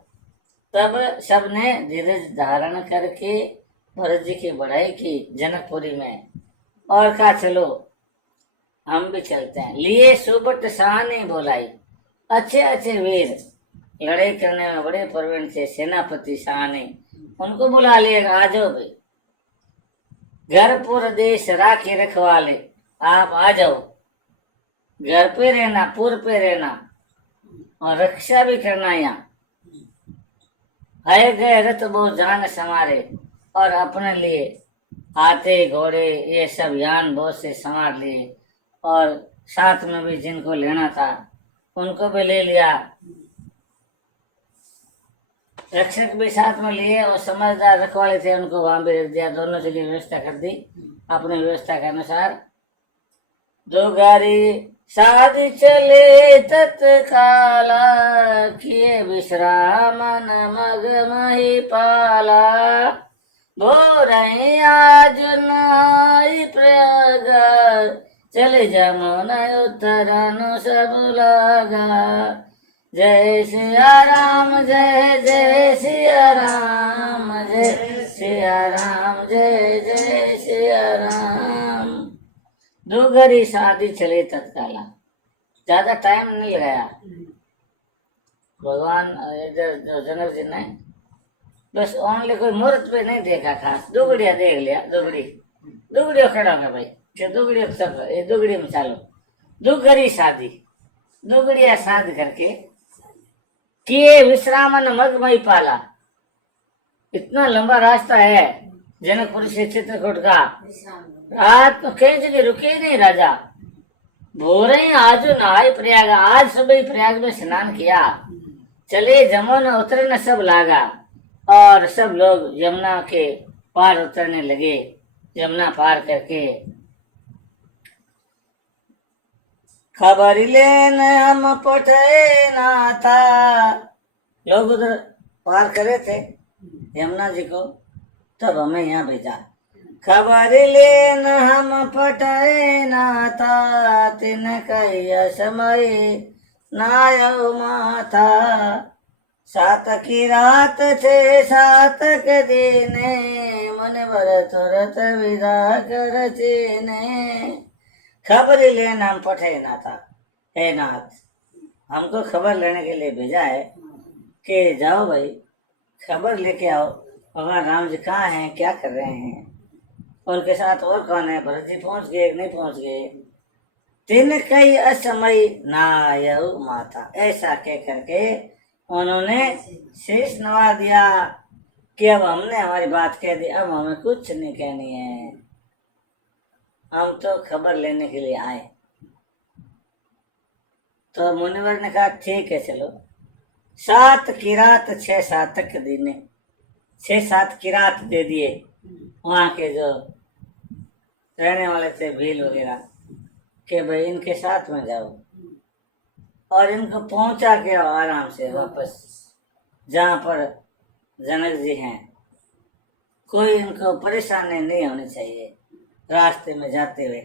तब सबने धीरज धारण करके भरत जी की बढ़ाई की जनकपुरी में, और कहा चलो हम भी चलते हैं। लिए सुबट सहाने बोलाई, अच्छे अच्छे वीर लड़ाई करने में बड़े प्रवीण थे, सेनापति शाहनी। उनको बुला लिया, आ जाओ भाई, घर पुर देश राखी रखवाले, आप आ जाओ, घर पे रहना, पुर पे रहना और रक्षा भी करना। यहाँ आए गए रथ बहुत जान समारे, और अपने लिए हाथी घोड़े ये सब यान बहुत से संवार लिए, और साथ में भी जिनको लेना था उनको भी ले लिया, रक्षक भी साथ में लिए, और समझदार रखवाले थे उनको वहां भी रख दिया। दोनों जगह व्यवस्था कर दी अपनी व्यवस्था के अनुसार। दो गाड़ी शादी चले तत्काला, किए विश्राम न मग मही पाला, भोरई आज नाई प्रयाग, चले जमुना उत्तरनु सब लागा। जय सिया राम, जय जय सिया राम, जय सिया राम, जय जय सिया राम। दो घड़ी शादी चले तत्काला, ज्यादा टाइम नहीं लगाया भगवान इधर जो जनक जी ने, बस ओनली कोई मुहूर्त पे नहीं देखा खास, दुगड़िया देख लिया, दुगड़िया खड़ा होगा भाई, दुगड़िया सब ये दुगड़ी में चालो, दो घड़ी शादी, दुगड़िया शादी करके किए विश्रामन मगमई पाला। इतना लंबा रास्ता है जनकपुर से चित्रकूट का, रात में कई जगह रुके नहीं राजा। भोरे आज नहाय प्रयाग, आज सुबह प्रयाग में स्नान किया, चले जमुना उतरने सब लागा, और सब लोग यमुना के पार उतरने लगे। यमुना पार करके खबर लेन हम पटे ना था, लोग उधर पार करे थे यमुना जी को, तब हमें यहाँ भेजा। खबर लेन हम पटे ना था, तिन कहिया समय नायो माथा, सात की रात थे सात के दीने, मन भर तुरत विदा कर चीने। खबर लेना हम पठे ना था, हे नाथ हमको खबर लेने के लिए भेजा है कि जाओ भाई खबर लेके आओ, भगवान राम जी कहाँ हैं, क्या कर रहे हैं, उनके साथ और कौन है, भरत जी पहुंच गए नहीं पहुंच गए। तिन कई असमय नायऊ माता, ऐसा कह करके उन्होंने शीश नवा दिया कि अब हमने हमारी बात कह दी, अब हमें कुछ नहीं कहनी है, हम तो खबर लेने के लिए आए। तो मुनिवर ने कहा ठीक है चलो, 7 की रात 6 सातक दीने, 6 7 की रात दे दिए वहां के जो रहने वाले थे भील वगैरह, कि भाई इनके साथ में जाओ और इनको पहुंचा के आराम से वापस जहाँ पर जनक जी हैं, कोई इनको परेशानी नहीं होनी चाहिए रास्ते में जाते हुए,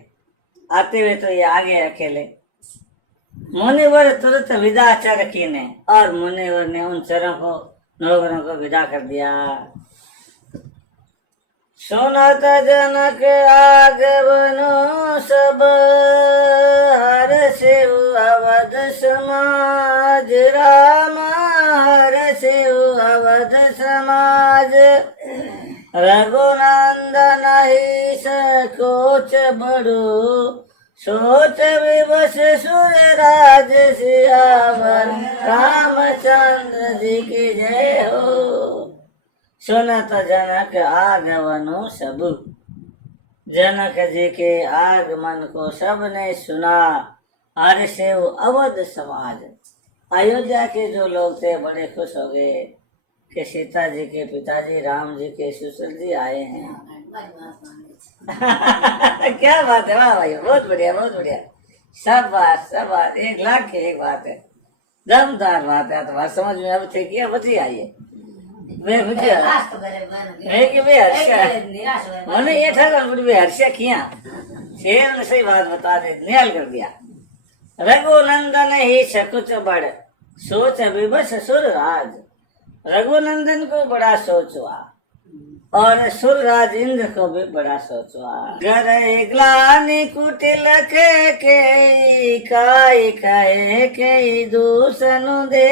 आते हुए तो ये आगे अकेले। मुनिवर तुरंत विदा चर कीने, और मुनिवर ने उन चरों को नौकरों को विदा कर दिया। सुनत जनक आगमनो सब, हर शिव अवध समाज, राम हर शिव अवध समाज, रघुनंदन ही सकोच बड़ो, सोच विवश सूर्यराज सियावर, रामचंद्र जी की जय हो। सुनत जनक आगमनो सब, जनक जी के आगमन को सबने सुना। हर शिव अवध समाज, अयोध्या के जो लोग थे बड़े खुश हो गए कि सीता जी के पिताजी राम जी के ससुर जी आए हैं। क्या बात है, वाह भाई, बहुत बढ़िया बहुत बढ़िया, सब बात 1 लाख की एक बात है, दमदार बात है। तो बात समझ में अब थे क्या बची आई है, मैं मैंने ये था हर्षा किया, शेर ने सही बात बता दे, निहाल कर दिया। रघुनंदन ही सकुच बड़, सोच विवश सुरराज, रघुनंदन को बड़ा सोच हुआ और सुरराज इंद्र को भी बड़ा सोच हुआ। घर ग्लानि कुटिल के काई कहे के दूसनु दे,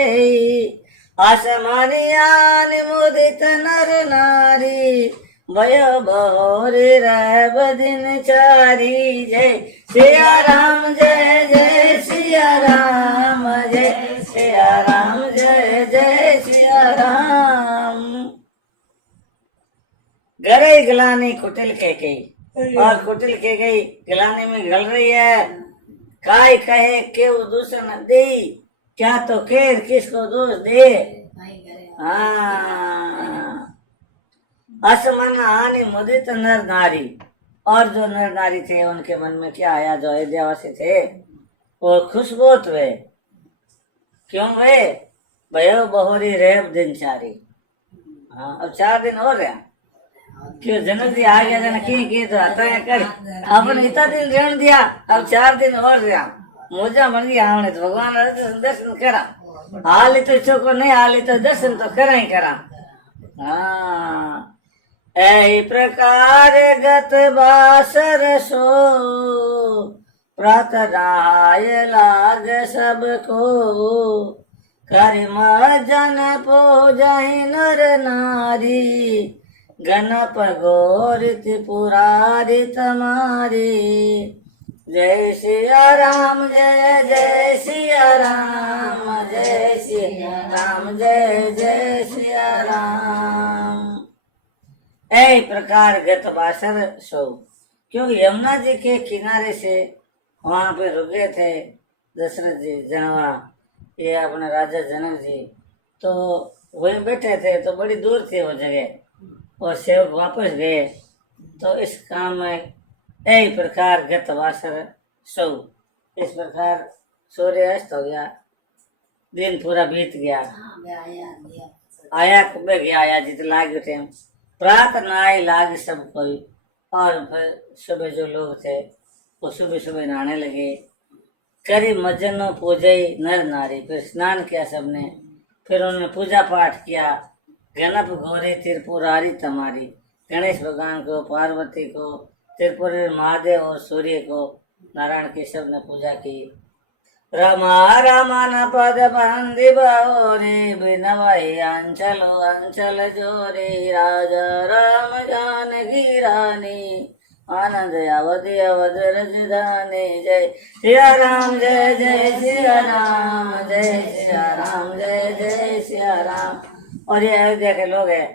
आसमानियान मुदित नर नारी भय बहोरी रैब दिन चारी जय सिया राम जय जय सिया राम जय सिया राम जय जय सिया राम। गरे गलानी कुटिल के गई और कुटिल के गई गलानी में गल रही है। काय कहे केव दूषण दे क्या तो केर किसको दोष दे। असमन आने मुदित नर नारी और जो नर नारी थे उनके मन में क्या आया, जो अयोध्यावासी थे वो खुश बहुत हुए। क्यों वे भयो बहोरी रेब दिन चारी। हाँ अब 4 दिन हो रहे क्यों जनक जी आ गया जन की तो आता है कर अपन इतना दिन रहने दिया, अब 4 दिन और रहा मोजा बन गया हमने तो भगवान दर्शन करा। हाली तो चौको नहीं हाली तो दर्शन तो करा ही करा। हाँ ऐ प्रकार गत बासर सो प्रातराय लाग सबको करिम जन पूजहि नर नारी गणप गोरित पुरारी तमारी। जय सिया राम जय जय सिया राम जय सिया राम जय जय सिया राम। ऐ प्रकार गत बासर सो, क्योंकि यमुना जी के किनारे से वहां पे रुके थे दशरथ जी जनवा, ये अपने राजा जनक जी, तो वहीं बैठे थे तो बड़ी दूर थी वो जगह और सेवक वापस गए। तो इस काम में ऐ प्रकार गत वासर सौ, इस प्रकार सूर्य अस्त हो गया, दिन पूरा बीत गया। आया कुबे गया आया जित लाग थे प्रात नाय लाग सब कोई। और फिर सुबह जो लोग थे वो सुबह सुबह नहाने लगे। करी मजनो पूजई नर नारी, फिर स्नान किया सबने, फिर उन्होंने पूजा पाठ किया। गणप गौरी त्रिपुरारी तमारी, गणेश भगवान को, पार्वती को, त्रिपुरी महादेव और सूर्य को, नारायण की सब ने पूजा की। रमा रमन पद बंदी बहोरे बिनवई अंचलो अंचल जोरे राजा राम जानकी रानी आनंद अवधि अवध रजधानी। जय सिया राम जय जय सिया राम जय सिया राम जय जय सिया राम। और ये अयोध्या के लोग है।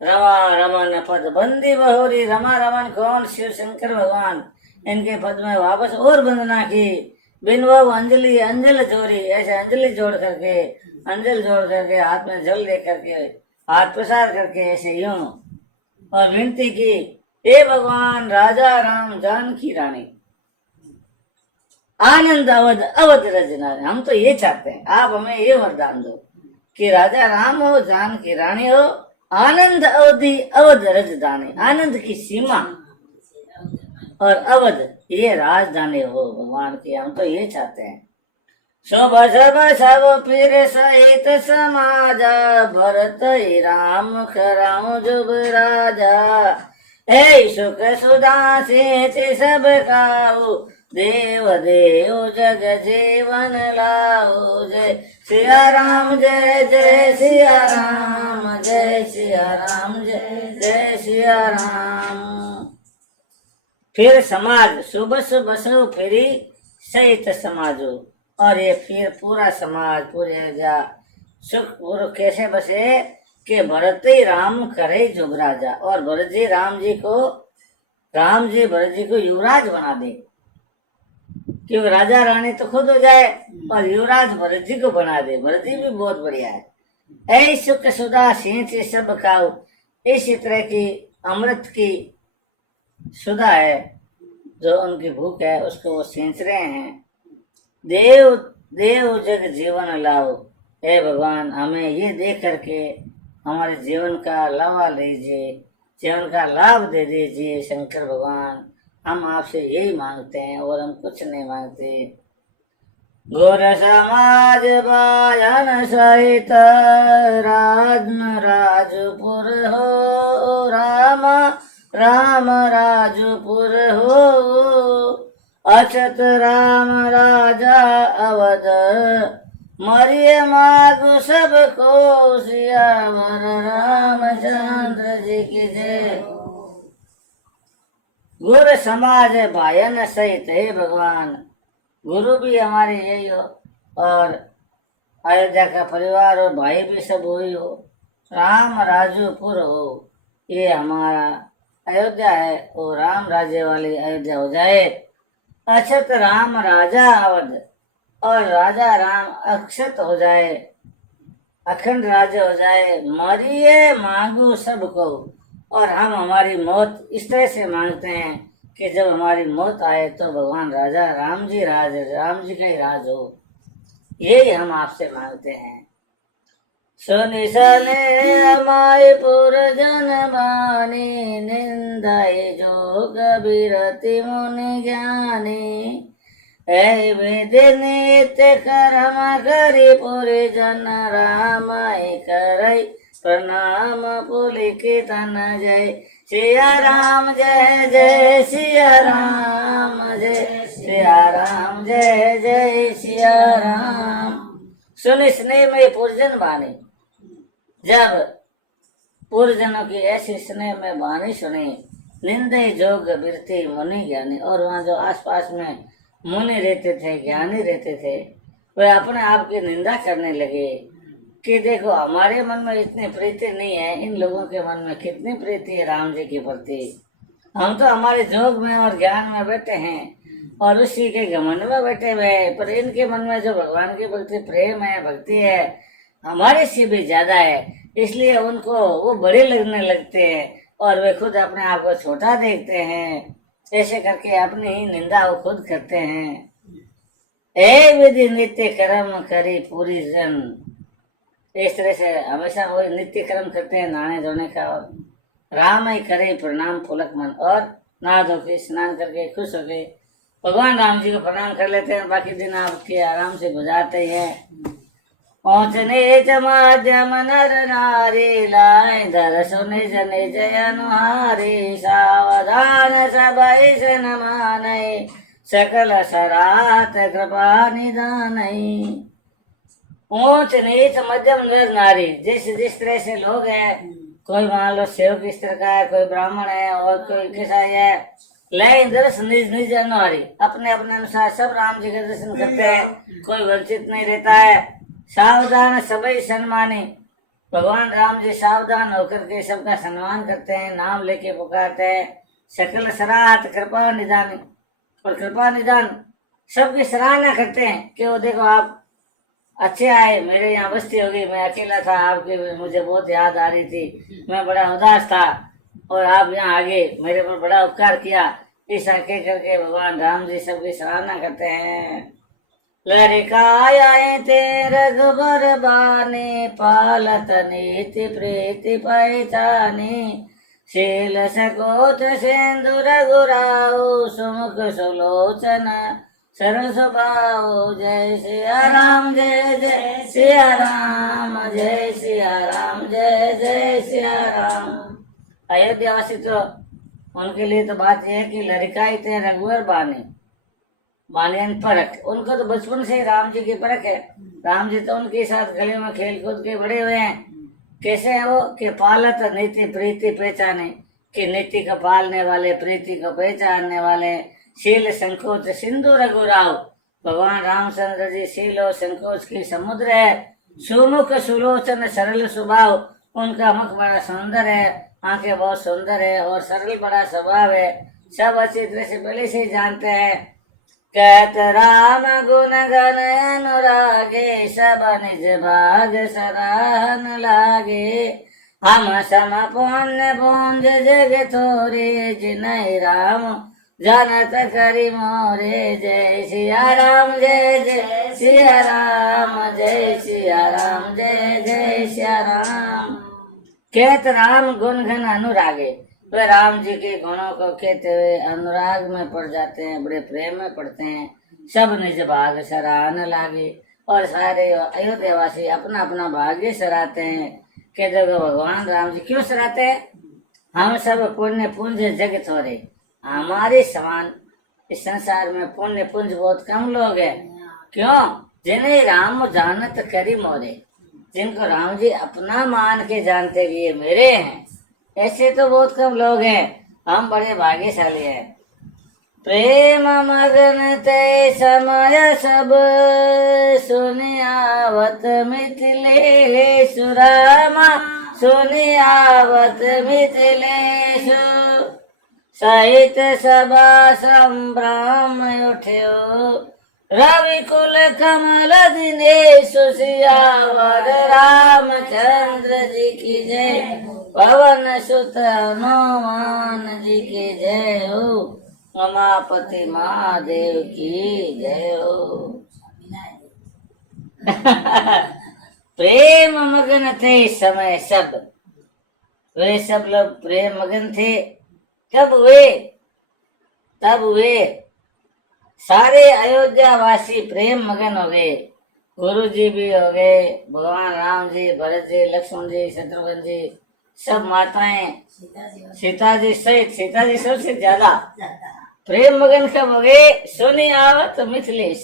रमा रमन पद बंदी बहोरी, रमा रमन कौन? शिव शंकर भगवान, इनके पद में वापस और वंदना की। बिन वो अंजलि अंजल जोड़ी, ऐसे अंजलि जोड़ करके, अंजल जोड़ करके, हाथ में जल दे करके, हाथ प्रसार करके ऐसे यूं और विनती की, हे भगवान राजा राम जानकी रानी आनंद अवध अवध रजना। हम तो ये चाहते हैं, आप हमें ये वरदान दो कि राजा राम हो, जानकी रानी हो, आनंद अवधि अवध रजधानी, आनंद की सीमा और अवध ये राजधानी हो भगवान की, हम तो ये चाहते हैं। शुभ शुभ सब फिर सहित समाजा, भरत राम खराऊ जुब राजा। हे सुख सुधा से सब खाऊ, देव देव जग जीवन लाओ। जय सिया राम जय जय सिया राम जय सिया राम जय जय सिया राम। फिर समाज सुबह सुबह सो फिरी सहित समाजो, और ये फिर पूरा समाज पूरे जा सुख पूर्व कैसे बसे कि भरत ही राम करे जुबराजा, और भरत जी राम जी भरत जी को युवराज बना दे। क्योंकि राजा रानी तो खुद हो जाए और युवराज भरत जी को बना दे, भरत जी भी बहुत बढ़िया है। ऐ सुख सुधा सींच सब खाओ, इसी तरह की अमृत की सुधा है जो उनकी भूख है उसको वो सींच रहे हैं। देव देव जग जीवन लाओ, हे भगवान हमें ये देख करके हमारे जीवन का लावा लीजिए, जीवन का लाभ दे दीजिए शंकर भगवान। हम आपसे यही मांगते हैं और हम कुछ नहीं मांगते। घोर समाज बायन सहित राजपुर हो, राम राम राजपुर हो। अछत राम राजा अवध मरिए मागो सबको, सियावर रामचंद्र जी की जय। गुरु समाज भायन सहित हे भगवान, गुरु भी हमारे यही हो और अयोध्या का परिवार और भाई भी सब वही हो। राम राजोपुर हो, ये हमारा अयोध्या है, वो राम राज्य वाली अयोध्या हो जाए। अक्षत राम राजा अवध और राजा राम अक्षत हो जाए, अखंड राज्य हो जाए। मरिए मांगू सबको, और हम हमारी मौत इस तरह से मांगते हैं कि जब हमारी मौत आए तो भगवान राजा राम जी का ही राज हो, यही हम आपसे मांगते हैं। सुनि सने अमायपुर जन मानी, निंदाई जोग बिरति मुनि ज्ञानी। ऐ विधि नित्य कर्म करी पुरि जन, रामाय करई प्रणाम पुलिखि तन जय। सिया राम जय जय सिया राम जय सिया राम जय जय सिया राम। सुनि स्नेह में पूर्जन बानी, जब पूर्वजनों की ऐसी स्नेह में वाणी सुनी। निंदे जोग बिरती मुनि ज्ञानी, और वहाँ जो आसपास में मुनि रहते थे, ज्ञानी रहते थे, वे अपने आप की निंदा करने लगे कि देखो हमारे मन में इतनी प्रीति नहीं है, इन लोगों के मन में कितनी प्रीति है राम जी के प्रति। हम तो हमारे जोग में और ज्ञान में बैठे हैं और उसी के घमंड में बैठे हुए हैं, पर इनके मन में जो भगवान के प्रति प्रेम है, भक्ति है, हमारे से भी ज्यादा है। इसलिए उनको वो बड़े लगने लगते हैं और वे खुद अपने आप को छोटा देखते हैं। ऐसे करके अपनी ही निंदा वो खुद करते हैं। ए विधि नित्य कर्म करी पूरी जन, इस तरह से हमेशा वो नित्य कर्म करते हैं, नहाने धोने का, और राम ही करे प्रणाम पुलक मन, और नहा धो के स्नान करके खुश होके भगवान राम जी को प्रणाम कर लेते हैं। बाकी दिन आपके आराम से गुजारते हैं। पहुँचने माध्यम नर नारी, लाए दर्शन जने जयनुहारी। सावधान सबई सन मानई, सकल सरात कृपा निधानई। ऊंच नीच मध्यम नर नारी, जिस तरह से लोग हैं, कोई मान लो सेवक इस तरह का है, कोई ब्राह्मण है और कोई किसाई है, लेकिन दर्शन निज निज अनुहारी, अपने अपने अनुसार सब राम जी के दर्शन करते हैं, कोई वंचित नहीं रहता है। सावधान सबई सम्मानी, भगवान राम जी सावधान होकर के सबका सम्मान करते हैं, नाम लेके पुकारते हैं। सकल सराहत कृपा निदान, और कृपा निदान सबकी सराहना करते हैं कि वो देखो आप अच्छे आए, मेरे यहाँ बस्ती हो गई, मैं अकेला था, आपके मुझे बहुत याद आ रही थी, मैं बड़ा उदास था और आप यहाँ आ गए, मेरे पर बड़ा उपकार किया। ऐसा कह करके भगवान राम जी सबकी सराहना करते हैं। लड़काए ते रघुबर बाने, पालत नीति प्रीति पहचाने। शील सकोच सिंधु रघुराऊ, सुमुख सुलोचन सरल स्वभाव। जय सिया राम जय जय सिया राम, जय सिया राम जय जय सिया राम। अयोध्यावासी तो उनके लिए तो बात यह है कि लड़काई थे रघुवर बाने, माने परख, उनको तो बचपन से ही राम जी की परख है। राम जी तो उनके साथ गले में खेल कूद के बड़े हुए हैं। कैसे है वो कि पालत नीति प्रीति पहचाने, कि नीति को पालने वाले, प्रीति को पहचानने वाले। शील संकोच सिंधु रघुराव, भगवान रामचंद्र जी शील और संकोच की समुद्र है। सुमुख सुलोचन सरल स्वभाव, उनका मुख बड़ा सुंदर है, आंखें बहुत सुंदर है और सरल बड़ा स्वभाव है। सब अच्छी तरह से पहले से ही जानते हैं। कहत राम गुण गण अनुरागे, सब निज भाग सराहन लागे। हम सम पुण्य पुंज जग थोरे, जिनहि राम जानत करी मोरे। जय सिया राम जय जय सिया राम, जय सिया राम जय जय सिया राम। कहत राम गुण घन अनुरागे, वे राम जी के गुणों को कहते हुए अनुराग में पड़ जाते हैं, बड़े प्रेम में पड़ते हैं। सब निज भाग सराहन लागे, और सारे अयोध्यावासी अपना अपना भाग्य सराहते हैं। कि देखो भगवान राम जी क्यों सराहते हैं? हम सब पुण्य पुंज जग थोरे, हमारे समान इस संसार में पुण्य पुंज बहुत कम लोग हैं। क्यों? जिन्हें राम जानत करी मोरे, जिनको राम जी अपना मान के जानते भी ये मेरे हैं, ऐसे तो बहुत कम लोग हैं। हम बड़े भाग्यशाली हैं। प्रेम मगन ते समय सब सुनियावत मिथिलेशु रामा, सुनियावत मिथिलेशु। सहित सभा संभ्रम उठ्यो, रवि कुल कमल दिनेशु। सियावर रामचंद्र जी की जय, पवन सुत हनुमान जी की जय हो। उमापति महादेव की जय हो। प्रेम मगन थे समय सब, वे सब लोग प्रेम मगन थे। कब हुए? तब हुए सारे अयोध्या वासी प्रेम मगन हो गए। गुरु जी भी हो गए, भगवान राम जी, भरत जी, लक्ष्मण जी, शत्रुघ्न जी, सब माताएं, सीता जी सहित, सीता जी सबसे ज्यादा प्रेम मगन कब हो गए? सुनी आवत मिथिलेश,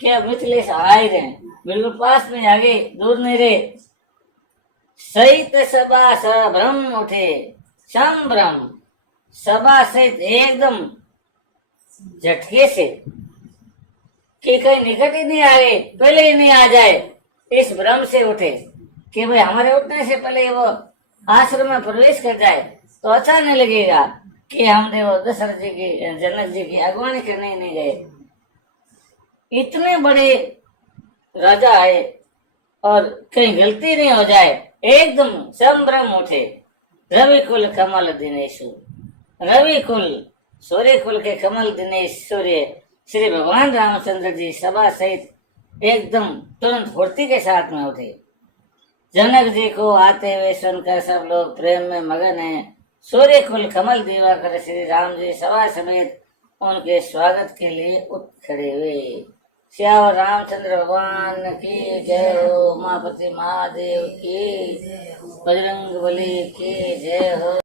क्या मिथिलेश आ ही रहे, बिल्कुल पास में आ गए, दूर नहीं रहे। सहित सभा संभ्रम उठे, संभ्रम, सभा सहित एकदम झटके से, कि कहीं निकट ही नहीं आए, पहले ही नहीं आ जाए, इस भ्रम से उठे कि भाई हमारे उठने से पहले वो आश्रम में प्रवेश कर जाए तो अच्छा नहीं लगेगा कि हमने वो दशरथ जी की, जनक जी की अगवानी करने ही नहीं गए। इतने बड़े राजा आए और कहीं गलती नहीं हो जाए, एकदम संभ्रम उठे। रवि कुल कमल दिनेशु, रवि कुल सूर्य कुल के कमल दिनेश सूर्य श्री भगवान रामचंद्र जी सभा सहित एकदम तुरंत फुर्ती के साथ में उठे। जनक जी को आते हुए सुनकर सब लोग प्रेम में मगन हैं। सूर्य कुल कमल दिवाकर श्री राम जी सभा समेत उनके स्वागत के लिए उठ खड़े हुए। श्यावर रामचंद्र भगवान की जय हो। उमापति महादेव की, बजरंग बली की जय हो।